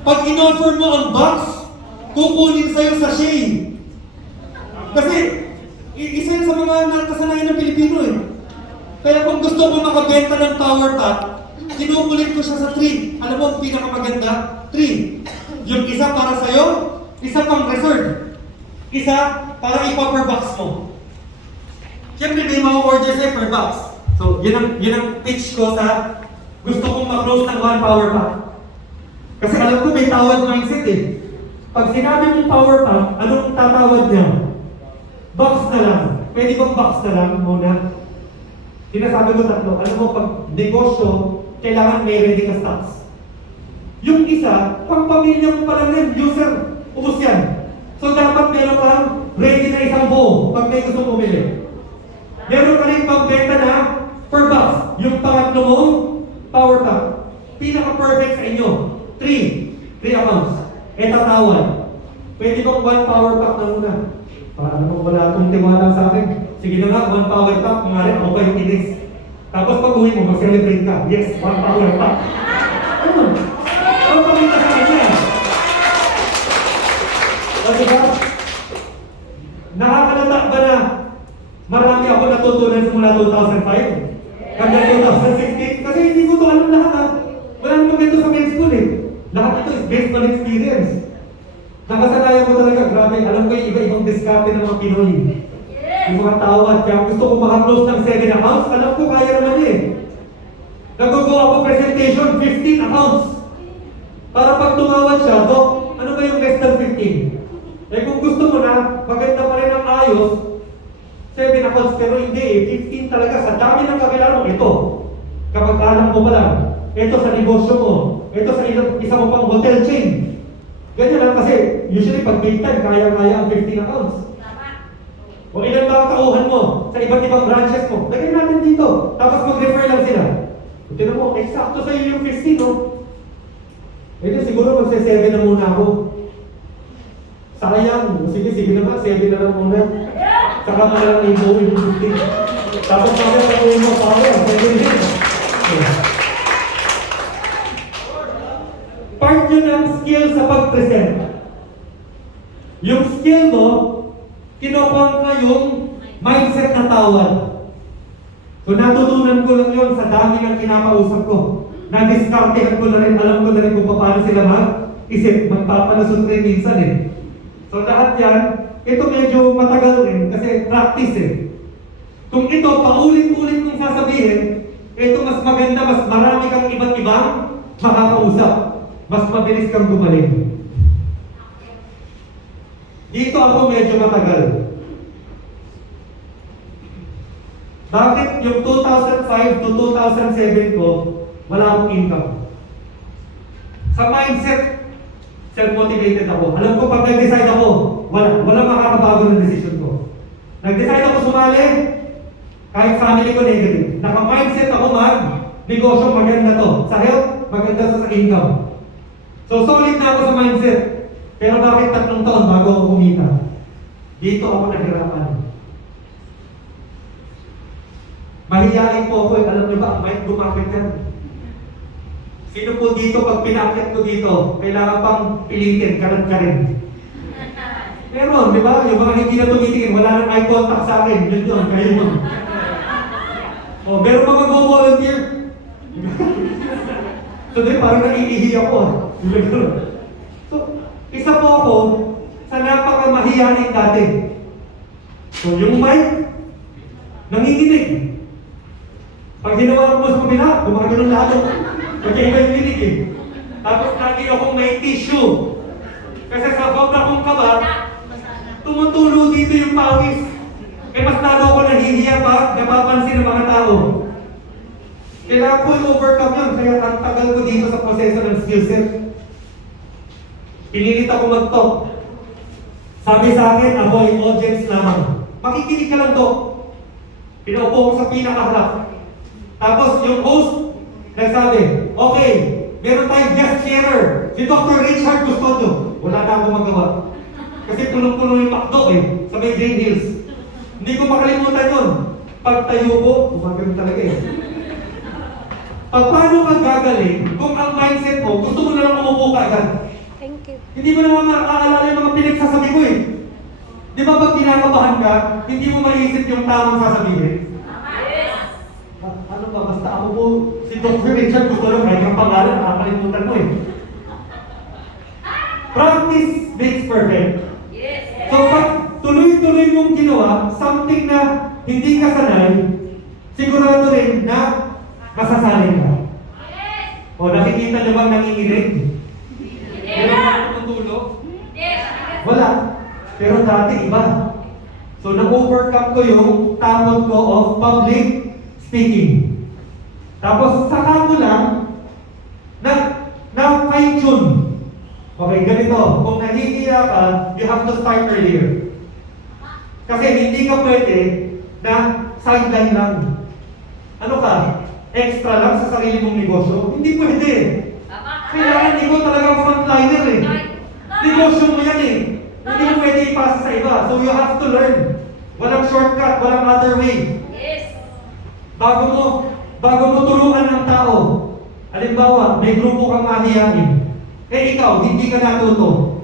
Pag in-offer mo ang box, kukunin sa'yo sa shade. Kasi, isa yun sa mga nakasanayan ng Pilipino eh. Kaya kung gusto ko makabenta ng power pack, kinukulit ko siya sa 3. Alam mo, ang pinakamaganda? 3. Yung isa para sa'yo, isa pang reserve. Isa para ipa-per box mo. Siyempre, may mga order sa'yo per box. So, yun ang pitch ko sa gusto kong ma-close ng 1 power pack. Kasi alam ko may tawad mindset eh. Pag sinabi mong power pack, anong tatawad niya? Box na lang. Pwede bang box na lang muna? Sinasabi ko 3. Alam mo, pag negosyo, kailangan may ready ka stocks. Yung isa, pang pamilya mo pa lang rin, user, ubos yan. So dapat meron kang ready na isang buo pag may gusto bumili. Meron ka rin pambenta na per box. Yung pangatlo mong power pack. Pinaka-perfect sa inyo. 3 accounts. Tatawad. Pwede bang 1 power pack na muna? Para naman wala akong tiwala sa akin. Sige na nga, 1 power pack. Kung nga rin, ako pa yung inis. Tapos pag uwi mo, mag-celebrate ka. Yes, 1 power pack. Ano? Ano pamita sa kanya? O diba? Nakakalata ba na marami ako natutunan simula 2005? Hanggang 2016? Kasi hindi ko ito alam lahat ha. Wala naman ito sa med school eh. Lahat ito is based on experience. Nakasanayan ko talaga, grabe. Alam ko yung iba-ibang diskarte ng mga Pinoy. Yung mga tawad. Kaya gusto ko maka-close ng 7 accounts. Alam ko kaya naman eh. Nag-go ako presentation, 15 accounts. Para pag tumawad siya, Dok, ano ba yung less than 15? Eh kung gusto mo na, maganda pa rin ang ayos, 7 accounts, pero hindi eh, 15 talaga. Sa dami ng kakilala mo, ito. Kapag alam mo pa lang, ito sa negosyo mo, ito sa isa mo pang hotel chain. Ganyan lang kasi, usually pag big time, kaya-kaya ang 15 accounts. O ilan ba ang tauhan mo sa iba't ibang branches mo? Lagyan natin dito, tapos mag-refer lang sila. Tignan mo, eksakto sa iyo yung 15, no? Eh siguro magse-7 na muna ako. Sayang. Sige naman, 7 na lang muna. Saka mo lang i-go yung 15. Tapos mamaya pag-uwi mo, power, 7 din. Part yun ng skill sa pag-present. Yung skill mo, kinopang na yung mindset na tawad. So natutunan ko lang yun sa dami ng kinakausap ko. Na-discartehan ko na rin, alam ko na rin kung paano sila mag-isip, magpapalusot rin minsan eh. So lahat yan, ito medyo matagal rin kasi practice eh. Kung ito, paulit-ulit kong sasabihin, ito mas maganda, mas marami kang iba't ibang makakausap. Mas mabilis kang gumaling. Dito ako medyo matagal. Bakit yung 2005 to 2007 ko, wala akong income? Sa mindset, self-motivated ako. Alam ko pag nag-decide ako, wala makakabago ng decision ko. Nag-decide ako sumali, kahit family ko negative. Naka-mindset ako negosyo maganda to. Sa health, maganda sa income. So solid na ako sa mindset. Pero bakit 3 taon bago ako kumita? Dito ako naghirapan. Mahihain po ako eh. Alam niyo ba, ang mic gumamit yan. Sino po dito, pag pinakit ko dito, kailangan pang pilitin, kanan ka rin. Meron, di ba? Yung mga hindi na tumitingin, wala nang eye contact sa akin. Yun, kayo mo. O, meron pa mag-volunteer. So, di, parang naiihi ako. So, isa po ako sa napakamahihain dati. So, yung mic, nanginginig. Pag hinawakan mo sa kabila, gumagano'n lalo. Kasi iba yung linig eh. Tapos lagi akong may tissue. Kasi sa sobra kong kaba, tumutulo dito yung pawis. mas lalo ako nahihiya pa, napapansin ng mga tao. Kailangan ko i-overcome yun, kaya ang tagal ko dito sa proseso ng skill set. Pinilit ako mag-talk. Sabi sa akin, avoid audience lamang. Makikinig ka lang to. Pinaupo ko sa pinakaharap. Tapos yung host, nagsabi, okay, meron tayong guest sharer, si Dr. Richard Custodio. Wala na akong magawa. Kasi punong-puno yung McDo sa may Green Hills. Hindi ko makalimutan yun. Pagtayo ko, gumagano talaga Paano ka gagaling kung ang mindset mo, gusto mo na lang umupo ka agad? Thank you. Hindi mo naman maaalala yung mga pinagsasabi ko Di ba pag kinakabahan ka, hindi mo maiisip yung tamang sasabihin? Ano ba, basta ako po, si Dr. Richard gusto lang, kahit yung pangalan, nakakalimutan mo Practice makes perfect. So pag tuloy-tuloy mong ginawa, something na hindi ka sanay, sigurado rin na masasanay ka. O nakikita niyo bang nanginginig? Meron ba tutulog? Wala. Pero dati iba. So na-overcome ko yung takot ko of public speaking. Tapos saka ko lang na fine-tune. Okay, ganito. Kung nahihiya ka, you have to start earlier. Kasi hindi ka pwede na sideline lang. Ano ka? Extra lang sa sarili mong negosyo? Hindi pwede. Kailangan ikaw talagang frontliner Negosyo mo yan Hindi mo pwede ipasa sa iba. So you have to learn. Walang shortcut, walang other way. Bago mo turuan ng tao, halimbawa, may grupo kang mahihain. Ikaw, hindi ka natuto.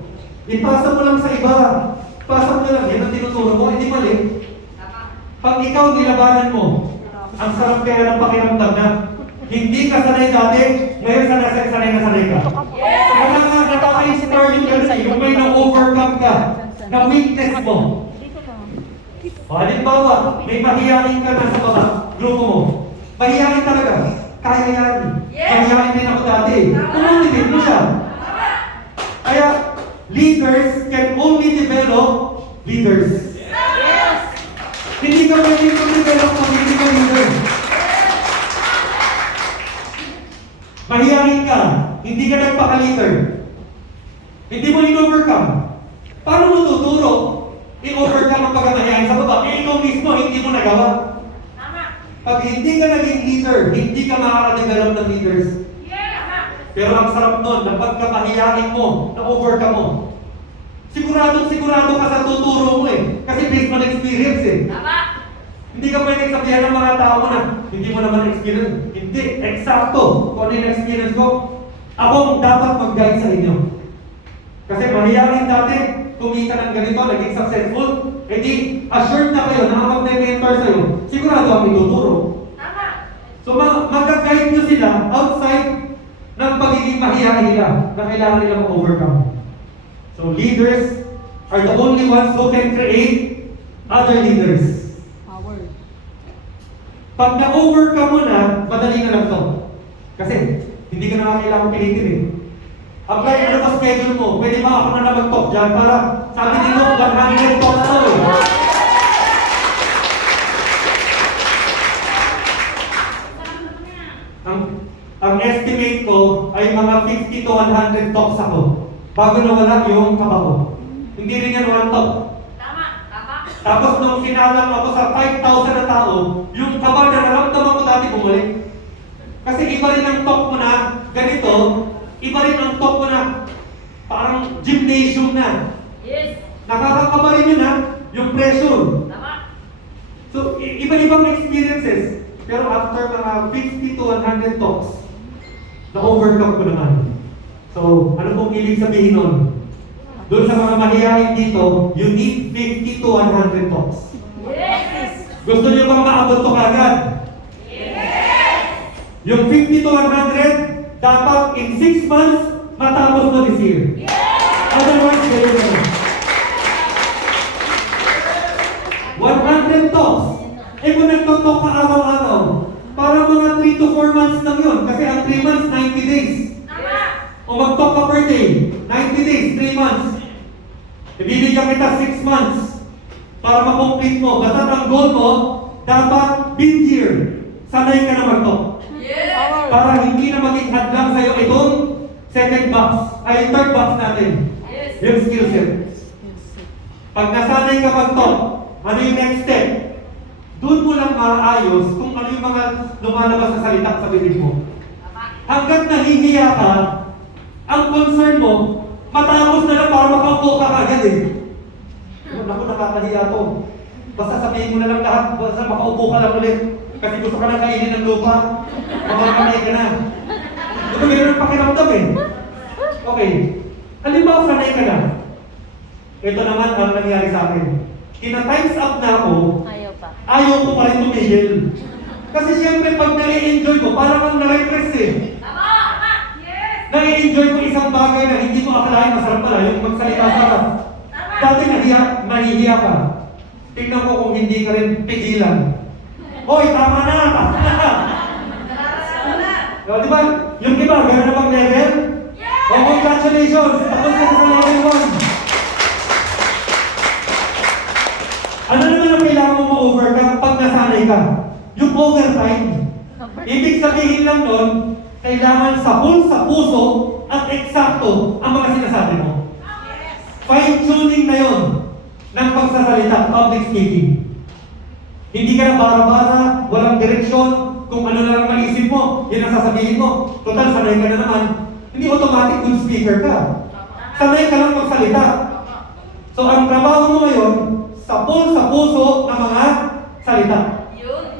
Ipasa mo lang sa iba. Pasa mo lang, yan ang tinuturo mo, hindi mali. Pag ikaw nilabanan mo, ang sarap kaya ng pakiramdam na hindi ka sanay dati, ngayon sanay na sanay ka. Kaya nga nakaka-inspire yung kasi yung may na-overcome ka, na weakness mo. O halimbawa, may mahihain ka na sa baba, grupo mo. Mahihain talaga, kaya yan. Mahihain din ako dati. Kumunitid mo siya. Kaya, leaders can only develop leaders. Hindi ka pwede mag-develop kung hindi ka leader. Mahihain ka, hindi ka nagpaka-leader. Hindi mo in-overcome. Paano mo tuturo? In-overcome ang pagkamahihain sa baba. Ikaw mismo, hindi mo nagawa. Pag hindi ka naging leader, hindi ka makaka-develop ng leaders. Pero ang sarap nun, na pagkamahihain mo, na-overcome mo. Sigurado ka sa tuturo mo Kasi based on experience Hindi ka pwedeng sabihan ng mga tao mo na, hindi mo naman experience. Hindi, eksakto. Kung ano yung experience ko, ako ang dapat mag-guide sa inyo. Kasi mahihain dati, kumita ng ganito, naging successful, di assured na kayo na kapag may mentor sa'yo, sigurado ang ituturo. So mag-guide nyo sila outside ng pagiging mahihain nila na kailangan nila mag-overcome. So leaders are the only ones who can create other leaders. Pag na-overcome mo na, madali na lang to. Kasi hindi ka na kailangan pilitin Apply mo na sa schedule mo. Pwede ba ako na mag-talk dyan para sabi nito 100 talks na Ang estimate ko ay mga 50 to 100 talks ako bago nawala yung kaba ko. Hindi rin yan one talk. Tapos nung sinalang ako sa 5,000 na tao, yung kaba na naramdaman ko dati bumalik. Kasi iba rin ang talk mo na ganito, iba rin ang talk mo na parang gymnasium na. Nakakakaba rin yun yung pressure. So, iba-ibang experiences. Pero after mga 50 to 100 talks, na-overcome ko naman. So, ano pong ibig sabihin nun? Doon sa mga mahihain dito, you need 50 to 100 talks. Gusto niyo bang maabot to kagad? Yung 50 to 100, dapat in 6 months, matapos mo this year. Otherwise, ganyan na. 100 talks. Kung nagtotalk ka araw-araw, para mga 3 to 4 months lang yun. Kasi ang 3 months, 90 days. O mag-talk ka per day, 90 days, 3 months. Ibibigyan kita 6 months. para ma-complete mo. Basta ang goal mo, dapat mid-year, sanay ka na mag-talk. Power. Para hindi na maging hadlang sa'yo itong second box, ay third box natin. Yung skill set. Pag nasanay ka mag-talk, ano yung next step? Doon mo lang maayos kung ano yung mga lumalabas na salita sa bibig mo. Hanggat nahihiya ka, ang concern mo, matapos na lang para makaupo ka agad eh. Naku, nakakahiya to. Basta sabihin mo na lang lahat, basta makaupo ka lang ulit. Kasi gusto ka na kainin ng lupa. Mamamatay ka na. Ito ganyan ang pakiramdam eh. Okay. Halimbawa, sanay ka na. Ito naman ang nangyari sa akin. Tina-times up na ako, Ayaw pa. ayaw ko pa rin tumigil. Kasi siyempre pag nai-enjoy ko, parang kang na-refresh eh. Nai-enjoy ko isang bagay na hindi mo akalain masarap pala, yung magsalita sa ka. Dati nahihiya ka. Tingnan ko kung hindi ka rin pigilan. Hoy, tama na! O, di ba? Yung iba, gano'n na bang level? Oh, congratulations! Tapos na sa level 1. Ano naman ang kailangan mo ma-overcome pag nasanay ka? Yung overtime. Ibig sabihin lang nun, kailangan sa puso at eksakto ang mga sinasabi mo. Fine-tuning na yon ng pagsasalita, public speaking. Hindi ka na bara-bara, walang direksyon, kung ano na lang maisip mo, yun ang sasabihin mo. Total, sanay ka na naman. Hindi automatic good speaker ka. Sanay ka lang magsalita. So, ang trabaho mo ngayon, sa puso ng mga salita.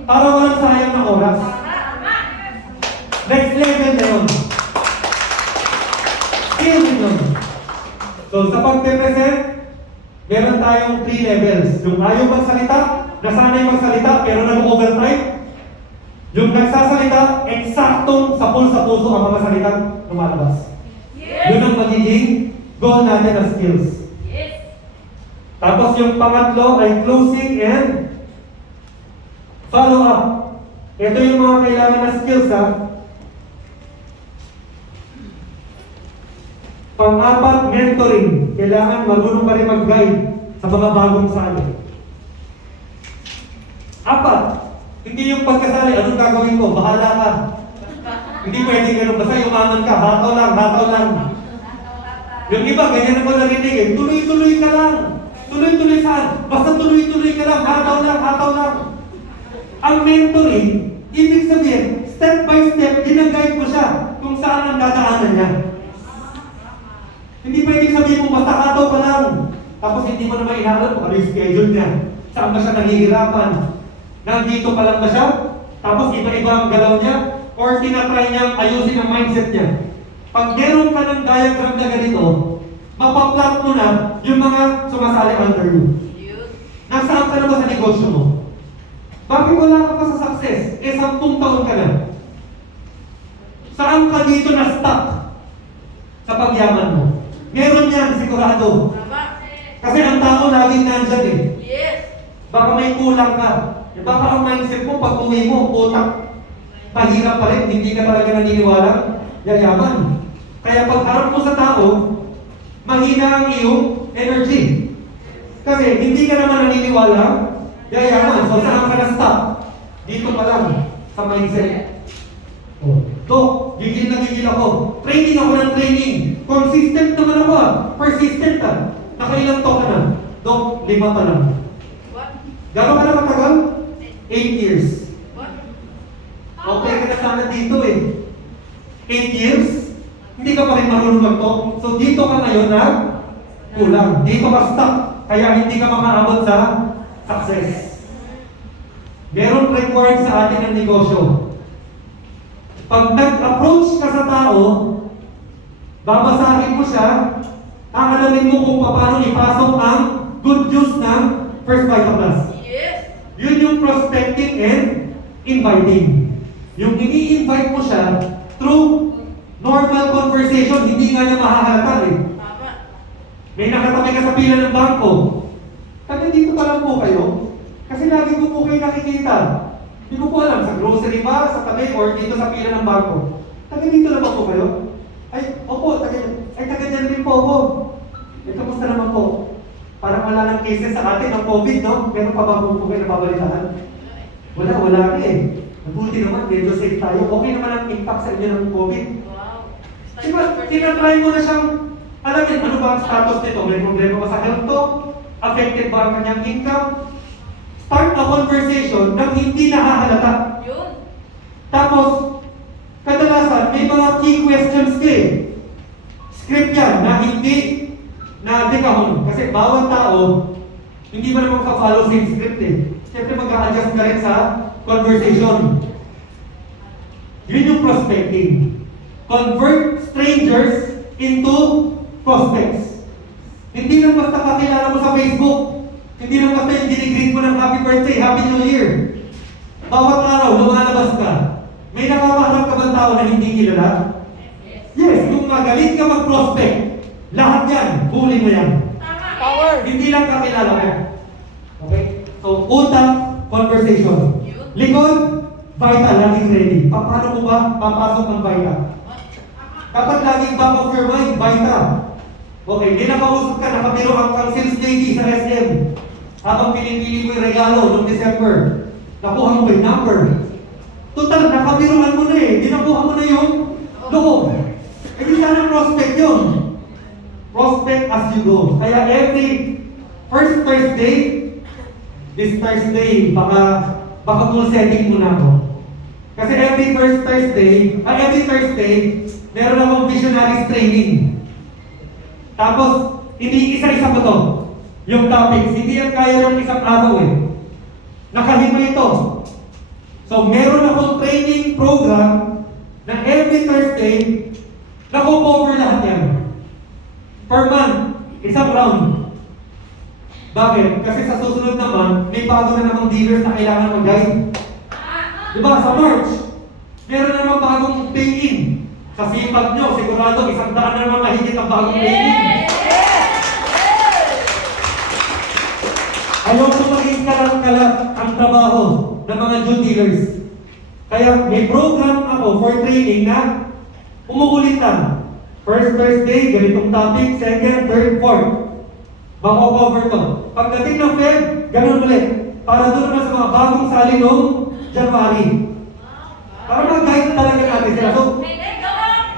Para walang sayang na oras. Next level na yun. Skill din yun. So, sa pag-represent, meron tayong 3 levels. Yung ayaw magsalita, nasanay magsalita, pero nag-overtime. Yung nagsasalita, eksaktong sa puso ang mga salitang lumalabas. Yun ang magiging goal natin na skills. Tapos yung pangatlo ay closing and follow up. Ito yung mga kailangan na skills ha. Pang-apat, mentoring. Kailangan marunong ka rin mag-guide sa mga bagong sali. 4, hindi yung pagkasali, anong gagawin ko? Bahala ka. Hindi pwede ganun. Basta umaman ka, hataw lang. Yung iba, ganyan ako narinig eh. Tuloy-tuloy ka lang. Tuloy-tuloy saan? Basta tuloy-tuloy ka lang. Hataw lang. Ang mentoring, ibig sabihin, step by step, ginaguide mo siya kung saan ang dadaanan niya. Hindi pwede sabihin mo, basta hataw ka lang. Tapos hindi mo naman inaalam kung ano yung schedule niya. Saan ba siya nahihirapan? Nandito pa lang ba siya? Tapos iba-iba ang galaw niya? Or tinatry niyang ayusin ang mindset niya? Pag meron ka ng diagram na ganito, mapaplot mo na yung mga sumasali under you. Nasaan ka na ba sa negosyo mo? Bakit wala ka pa sa success? 10 taon ka na. Saan ka dito na-stuck sa pagyaman mo? Meron yan, sigurado. Kasi ang tao laging nandyan eh. Baka may kulang ka. Baka ang mindset mo, pag uwi mo, utak, pahirap pa rin, hindi ka talaga naniniwala, yayaman. Kaya pag harap mo sa tao, mahina ang iyong energy. Kasi hindi ka naman naniniwala, yayaman. So saan ka na-stop? Dito pa lang, sa mindset. Dok, gigil na gigil ako. Training ako ng training. Consistent naman ako ah. Persistent ah. Nakailang to ka na? Dok, 5 pa lang. Gano'n ka na matagal? 8 years. Okay ka na sana dito eh. 8 years? Hindi ka pa rin marunong mag-talk. So dito ka ngayon na kulang. Dito ka stuck. Kaya hindi ka makaabot sa success. Meron required sa atin ng negosyo. Pag nag-approach ka sa tao, babasahin mo siya, aalamin mo kung paano ipasok ang good news ng First Vital Plus. Yun yung prospecting and inviting. Yung ini-invite mo siya through normal conversation, hindi nga niya mahahalata eh. May nakatabi ka sa pila ng bangko. Taga dito pa lang po kayo. Kasi lagi ko po kayo nakikita. Hindi ko po alam, sa grocery ba, sa tabi, or dito sa pila ng bangko. Taga dito na ba po kayo? Ay, opo, taga dyan din po ako. Eh, kamusta naman po? Parang wala nang cases sa atin ng COVID, no? Meron pa ba po kayo napabalitaan? Wala na eh. Mabuti naman, medyo safe tayo. Okay naman ang impact sa inyo ng COVID. Diba, tinatry mo na siyang, alamin, ano ba ang status nito? May problema ba sa health to? Affected ba ang kanyang income? Start a conversation nang hindi nahahalata. Yun. Tapos, kadalasan, may mga key questions ka eh. Script yan na hindi na dekahon. Kasi bawat tao, hindi mo naman ka-follow same script eh. Siyempre mag-a-adjust ka rin sa conversation. Yun yung prospecting. Convert strangers into prospects. Hindi lang basta kakilala mo sa Facebook. Hindi lang basta yung dinigreet mo ng happy birthday, happy new year. Bawat araw, lumalabas ka. May nakakaharap ka bang tao na hindi kilala? Yes, kung magaling ka mag-prospect, lahat yan, huli mo yan. Power! Hindi lang kakilala mo. Okay? So, utak, conversation. Likod, vital, laging ready. Paano mo ba papasok ng vital? Kapag laging back of your mind, vital. Okay, may nakausap ka, nakabiro ang sales lady sa SM. Habang pinipili mo yung regalo noong December, nakuha mo ba yung number? Total, nakabiruan mo na eh. Di nakuha mo na yung loob. Eh, di sana prospect yun. Prospect as you go. Kaya every first Thursday, this Thursday, baka full setting muna ako. Kasi every Thursday, meron akong visionaries training. Tapos, hindi isa-isa ko to. Yung topics, hindi yan kaya ng isang araw eh. Nakahima ito. So, meron akong training program na every Thursday, nakukover lahat yan. Per month, isang round. Bakit? Kasi sa susunod naman, may bago na namang dealers na kailangan mag-guide. Diba? Sa March, meron na namang bagong pay-in. Sa sipag nyo, sigurado, 100 na naman mahigit ang bagong pay-in. Ayaw ko maging kalat-kalat ang trabaho ng mga June dealers. Kaya may program ako for training na umuulit lang. First Thursday, ganitong topic. Second, third, fourth. Mako-cover to. Pagdating ng Feb, ganun ulit. Para doon naman sa mga bagong sali noong January. Para mag-guide talaga natin sila. So,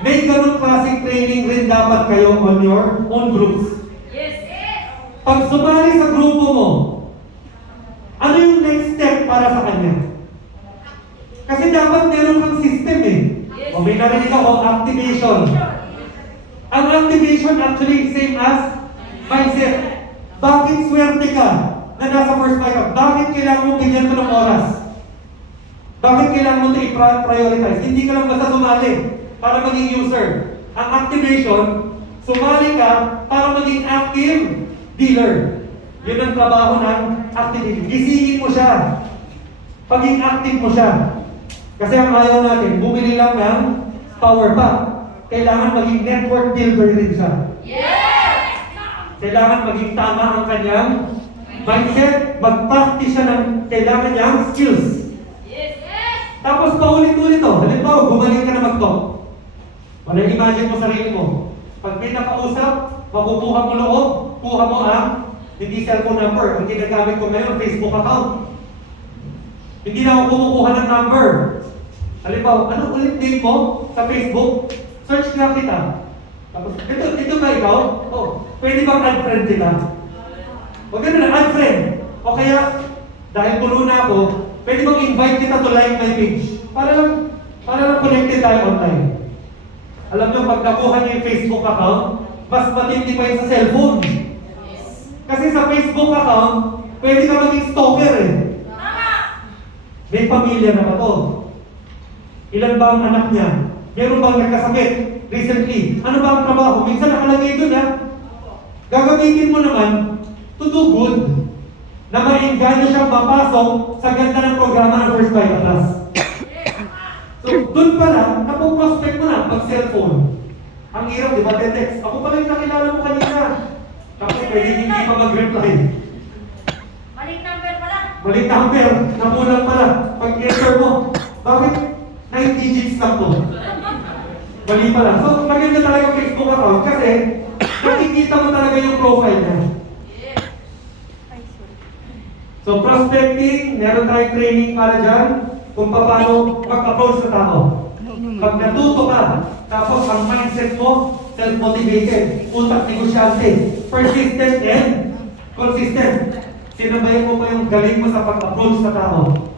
may ganun klaseng training rin dapat kayo on your own groups. Pag sumali sa grupo mo, ano yung next step para sa kanya? Kasi dapat meron kang system eh. O may narinig ako, activation. Ang activation actually same as mindset. Bakit swerte ka na nasa first five ka? Bakit kailangan mo bigyan ko ng oras? Bakit kailangan mo ito i-prioritize? Hindi ka lang basta sumali para maging user. Ang activation, sumali ka para maging active dealer. Yun ang trabaho ng activity. Gisingin mo siya. Paging active mo siya. Kasi ang ayaw natin, bumili lang ng power pack. Kailangan maging network builder rin siya. Kailangan maging tama ang kanyang mindset. Mag-practice siya ng kailangan niyang skills. Tapos paulit-ulit to. Halimbawa, gumaling ka na mag-talk. Wala, imagine mo sarili mo. Pag may nakausap, makukuha mo loob, kuha mo ang hindi cellphone number. Ang ginagamit ko ngayon, Facebook account. Hindi na ako kumukuha ng number. Halimbawa, ano ulit name mo sa Facebook? Search nga kita. Tapos, ito ba ikaw? Oh, pwede bang unfriend kita? O gano'n na, unfriend. O kaya, dahil puno na ako, pwede bang invite kita to like my page? Para lang connected tayo online. Alam nyo, pag nakuha niyo yung Facebook account, mas matindi pa yun sa cellphone. Kasi sa Facebook account, pwede ka maging stalker eh. May pamilya na ba to? Ilan ba ang anak niya? Meron bang nagkasakit recently? Ano ba ang trabaho? Minsan nakalagay doon ha. Gagamitin mo naman to do good. Na ma-engganyo siyang mapasok sa ganda ng programa ng First Bite Class. So, doon pa lang, napoprospect mo na pag-cellphone. Ang hirap, di ba, text? Ako pala yung nakilala mo kanina. Tapos pwede hindi pa mag-reply. Maling number pala. Maling number, nakulang pala. Pag-enter mo, bakit 9 digits lang to? Mali pala. So, maganda talaga Facebook account kasi nakikita mo talaga yung profile niya. So prospecting, meron tayong training para dyan kung paano mag-approach sa tao. Pag natuto ka, tapos ang mindset mo, self-motivated, utak negosyante, persistent and consistent. Sinabayan mo pa yung galing mo sa pag-approach sa tao.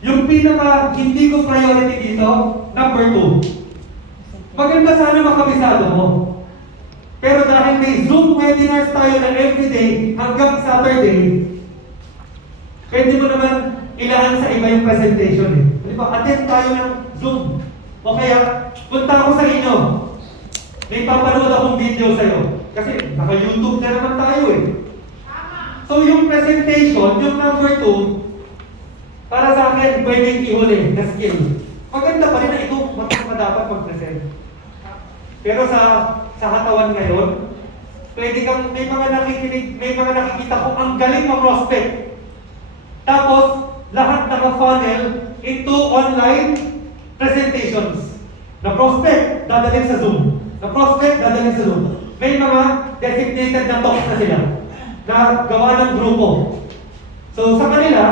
Yung pinaka hindi ko priority dito, number 2. Maganda sana makabisado mo. Pero dahil may Zoom webinars tayo na everyday hanggang Saturday, pwede mo naman ilaan sa iba yung presentation eh. Di ba? Attend tayo ng Zoom. O kaya, punta ako sa inyo. May papanood akong video sa'yo. Kasi naka-YouTube na naman tayo eh. So yung presentation, yung number 2, para sa akin, pwedeng ihuli na skill. Maganda pa rin na ito, dapat mag-present. Pero sa katawan ngayon, pwede kang, may mga nakikinig, may mga nakikita ko, ang galing ma-prospect. Tapos, lahat naka-funnel into online presentations. Na-prospect, dadalhin sa Zoom. Na-prospect, dadalhin sa Zoom. May mga designated na talks na sila na gawa ng grupo. So sa kanila,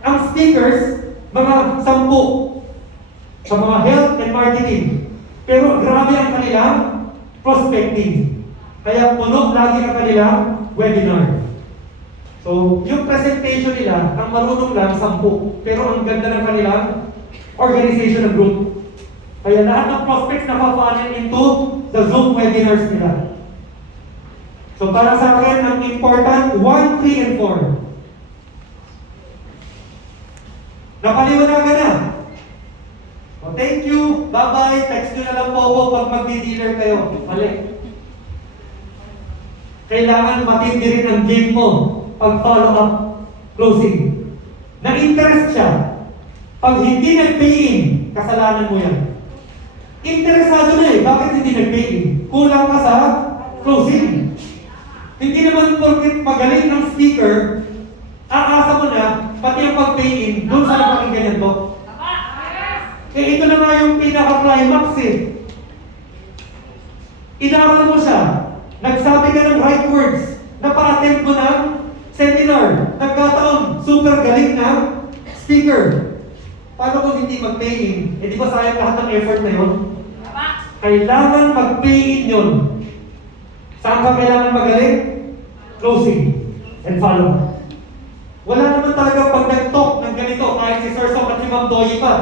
ang speakers, mga 10 sa mga health and marketing. Pero grabe ang kanilang prospecting. Kaya puno lagi ang kanilang webinar. So yung presentation nila, ang marunong lang 10. Pero ang ganda ng kanilang organization ng group. Kaya lahat ng prospects napapanin into the Zoom webinars nila. So para sa akin, ang important, 1, 3, and 4. Napaliwanagan na. So thank you, bye-bye, text nyo na lang po ako pag magdi-dealer kayo. Mali. Kailangan matindi rin ang game mo pag follow-up closing. Na-interest siya. Pag hindi nag-pay-in, kasalanan mo yan. Interesado na eh, bakit hindi nag-pay-in? Kulang ka sa closing. Hindi naman porket magaling ng speaker, aasa mo na, pati ang pag-pay-in, doon sa napakinggan to. Eh ito na nga yung pinaka-climax eh. Inaral mo siya, nagsabi ka ng right words, napa-attend mo ng seminar, nagkataon, super galing na speaker. Paano kung hindi mag-pay-in? Eh di ba sayang lahat ng effort na yun? Kailangan mag-pay-in yun. Saan ka kailangan magaling? Closing and follow. Wala naman talaga pag nag-talk ng ganito, kahit si Sir Sok at si Ma'am Doyi pa.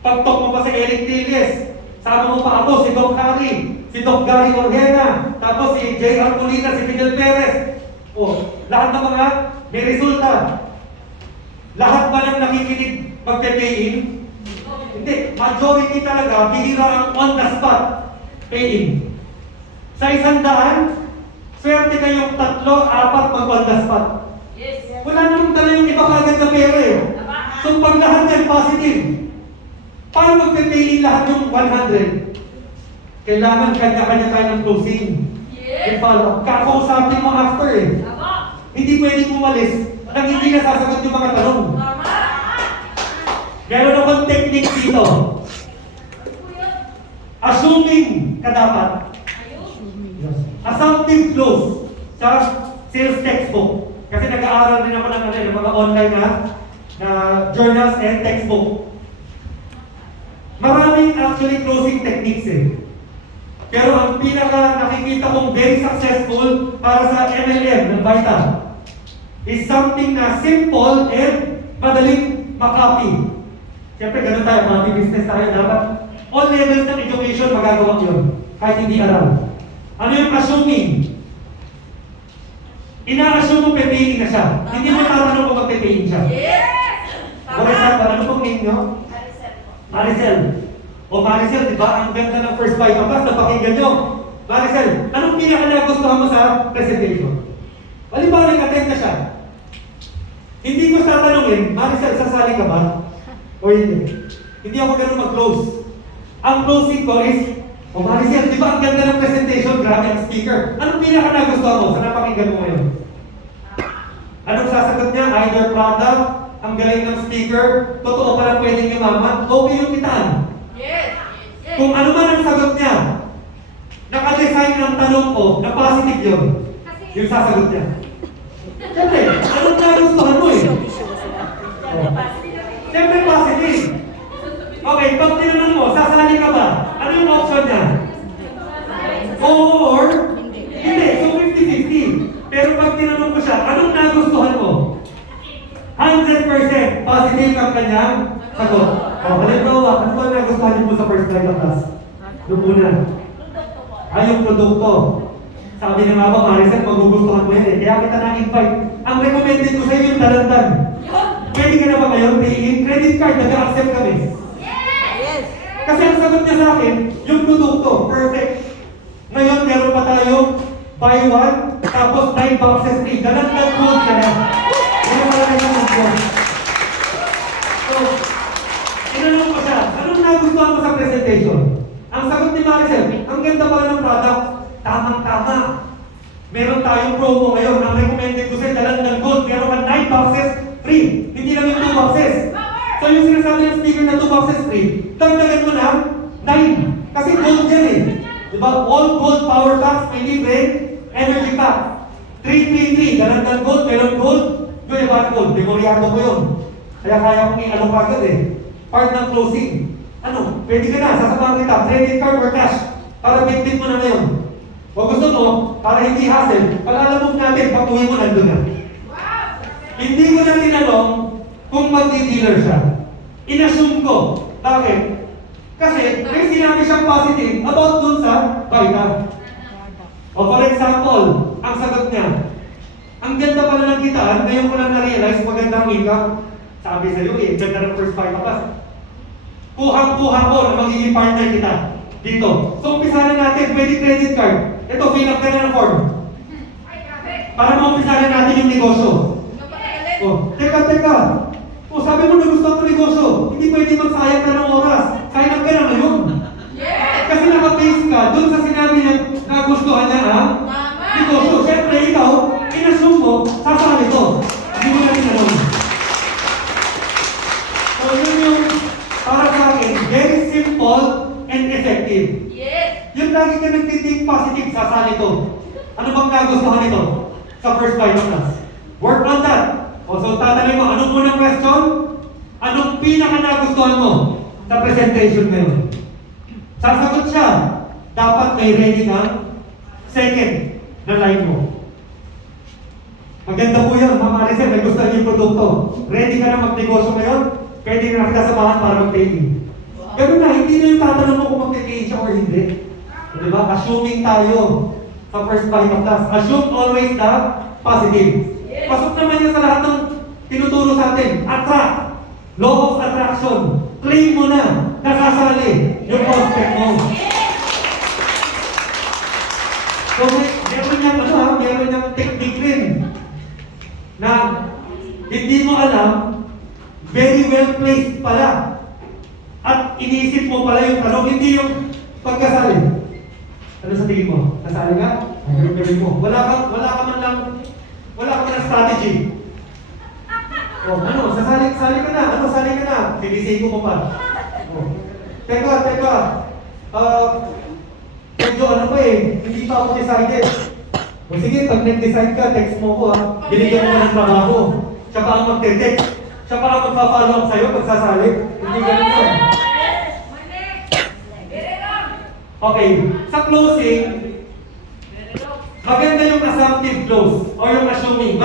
Pag-talk mo pa si Eric Tilles, sama mo pa ako, si Doc Harry, si Doc Gary Orgena, tapos si J.R. Molina, si Fidel Perez. Lahat ng mga may resulta. Lahat ba ng nakikinig magpe-pay-in? Hindi. Majority talaga, bihira ang on the spot pay-in. Sa 100, swerte kayong 3, 4 mag-on the spot. Wala naman talaga yung iba kagad na pera eh. So pag lahat yan positive, paano magpe-pay-in lahat yung 100? Kailangan kanya-kanya tayo ng closing. And follow. Kakausapin mo after eh. Hindi pwedeng umalis nang hindi nasasagot yung mga tanong. Meron akong technique dito. Assuming ka dapat. Assumptive close sa sales textbook. Kasi nag-aaral rin ako ng mga online na journals and textbook. Maraming actually closing techniques eh. Pero ang pinaka nakikita kong very successful para sa MLM ng Vita is something na simple and madaling makopy. Siyempre ganun tayo, mga business tayo, dapat all levels ng education magagawa yun, kahit hindi alam. Ano yung assuming? Ina-assume mo pepein na siya. Hindi mo tatanong kung magpepein siya. For example, ano pong name nyo? Maricel. O Maricel, di ba? Ang ganda ng first bite of us, napakinggan nyo. Maricel, anong pinaka-nagustuhan mo sa presentation? Halimbawa, nag-attend na siya. Hindi ko siya tanongin, Maricel, sasali ka ba? O hindi? Hindi ako ganun mag-close. Ang closing ko is, o Maricel, di ba ang ganda ng presentation, grabe ang speaker. Anong pinaka-nagustuhan mo sa napakinggan mo ngayon? Anong sasagot niya? Either product, ang galing ng speaker, totoo pa lang pwedeng yumaman, okay yung kitaan. Kung ano man ang sagot niya, naka-design ng tanong ko na positive yun, yung sasagot niya. Siyempre, anong nagustuhan mo eh. Bisyo kasi. Siyempre positive. Okay, pag tinanong mo, sasali ka ba? Ano yung option niya? Oo or? Hindi. So 50-50. Pero pag tinanong ko siya, anong nagustuhan mo? 100% positive ang kanyang sagot. O, halimbawa, ano ba nagustuhan niyo po sa first slide of class? Yung una. Ay, yung produkto. Sabi na nga ba, Maricel, magugustuhan mo yan eh. Kaya kita na-invite. Ang recommended ko sa iyo yung dalandan. Pwede ka na ba ngayon pay-in? Credit card, nag-accept kami. Yes. Kasi ang sagot niya sa akin, yung produkto, perfect. Ngayon, meron pa tayong buy one, tapos 9 boxes free. Dalandan gold ka na. Yan wala na yung gold. So, tinanong ko siya, anong nagustuhan mo sa presentation? Ang sagot ni Maricel, ang ganda pala ng product. Tamang-tama. Meron tayong promo ngayon. Ang recommended ko sa'yo, dalandan gold. Meron ka 9 boxes free. Hindi lang yung 2 boxes. So yung sinasabi ng speaker na 2 boxes free, dagdagan mo na 9. Kasi gold yan eh. Diba? All gold power packs, may libre, energy pack. 333, dalandan gold, meron gold, yung iba gold. Memoryado ko yun. Kaya kaya kong i-alok agad eh. Part ng closing. Ano? Pwede ka na, sasabahan kita, credit card or cash. Para bit-bit mo na ngayon. O gusto mo, para hindi hassle, palalamog natin, pag-uwi mo nandun na. Hindi ko na tinanong kung magdi-dealer siya. Inassume ko. Bakit? Kasi may sinabi siyang positive about dun sa Vita. O for example, ang sagot niya, ang ganda pala ng kitaan, ngayon ko lang na-realize maganda ang income. Sabi sa'yo eh, ganda ng first Vita Pass. Kuhang-kuha ko na magiging partner kita dito. So umpisahan natin, pwede credit card. Ito, fill up ka na ng form. Para maumpisahan natin yung negosyo. Oh, teka. Oh, sabi mo nagustuhan ko negosyo. Hindi pwede magsayang ka ng oras. Sign up ka na ngayon. Kasi naka-base ka dun sa sinabi niya nagustuhan niya ang negosyo. Siyempre, ikaw, inassume mo, sasali to. Hindi mo natin alam. So, yun yung para sa akin, very simple and effective. Yung lagi ka nag-think positive, sasali to. Ano bang nagustuhan nito sa first 5 class? Work on that. O so tatanungin mo, anong unang question? Anong pinaka nagustuhan mo sa presentation ngayon? Sasagot siya, dapat may ready ng second na line mo. Maganda po yun, Ma'am Maricel, may gusto niyo yung produkto. Ready ka na magnegosyo ngayon? Pwede na kita samahan para mag-pay. Ganun na, hindi na yung tatanong mo kung mag-pay siya or hindi. Diba? Assuming tayo sa first 5 class. Assume always the positive. Pasok naman yan sa lahat ng tinuturo sa atin. Attract. Law of attraction. Claim mo na. Nakasali yung prospect mo. So, meron niyang technique rin na hindi mo alam, very well placed pala. At iniisip mo pala yung tanong, hindi yung pagkasali. Ano sa tingin mo? Nasali ka? Ang gawin mo. Wala ka man lang strategy. Oh, ano? Sali ka na. Ano? Sali ka na. Sinisiko mo pa. Oh. Teka. Medyo ano pa eh. Hindi pa ako decided. O sige, pag nag-decide ka, text mo ko ha. Binigyan mo ng trabaho. Siya pa ang mag-text. Siya pa ang magpa-follow up sa'yo pag sasali. Hindi ganun yun. Okay, sa closing, maganda yung assumptive close o yung assuming.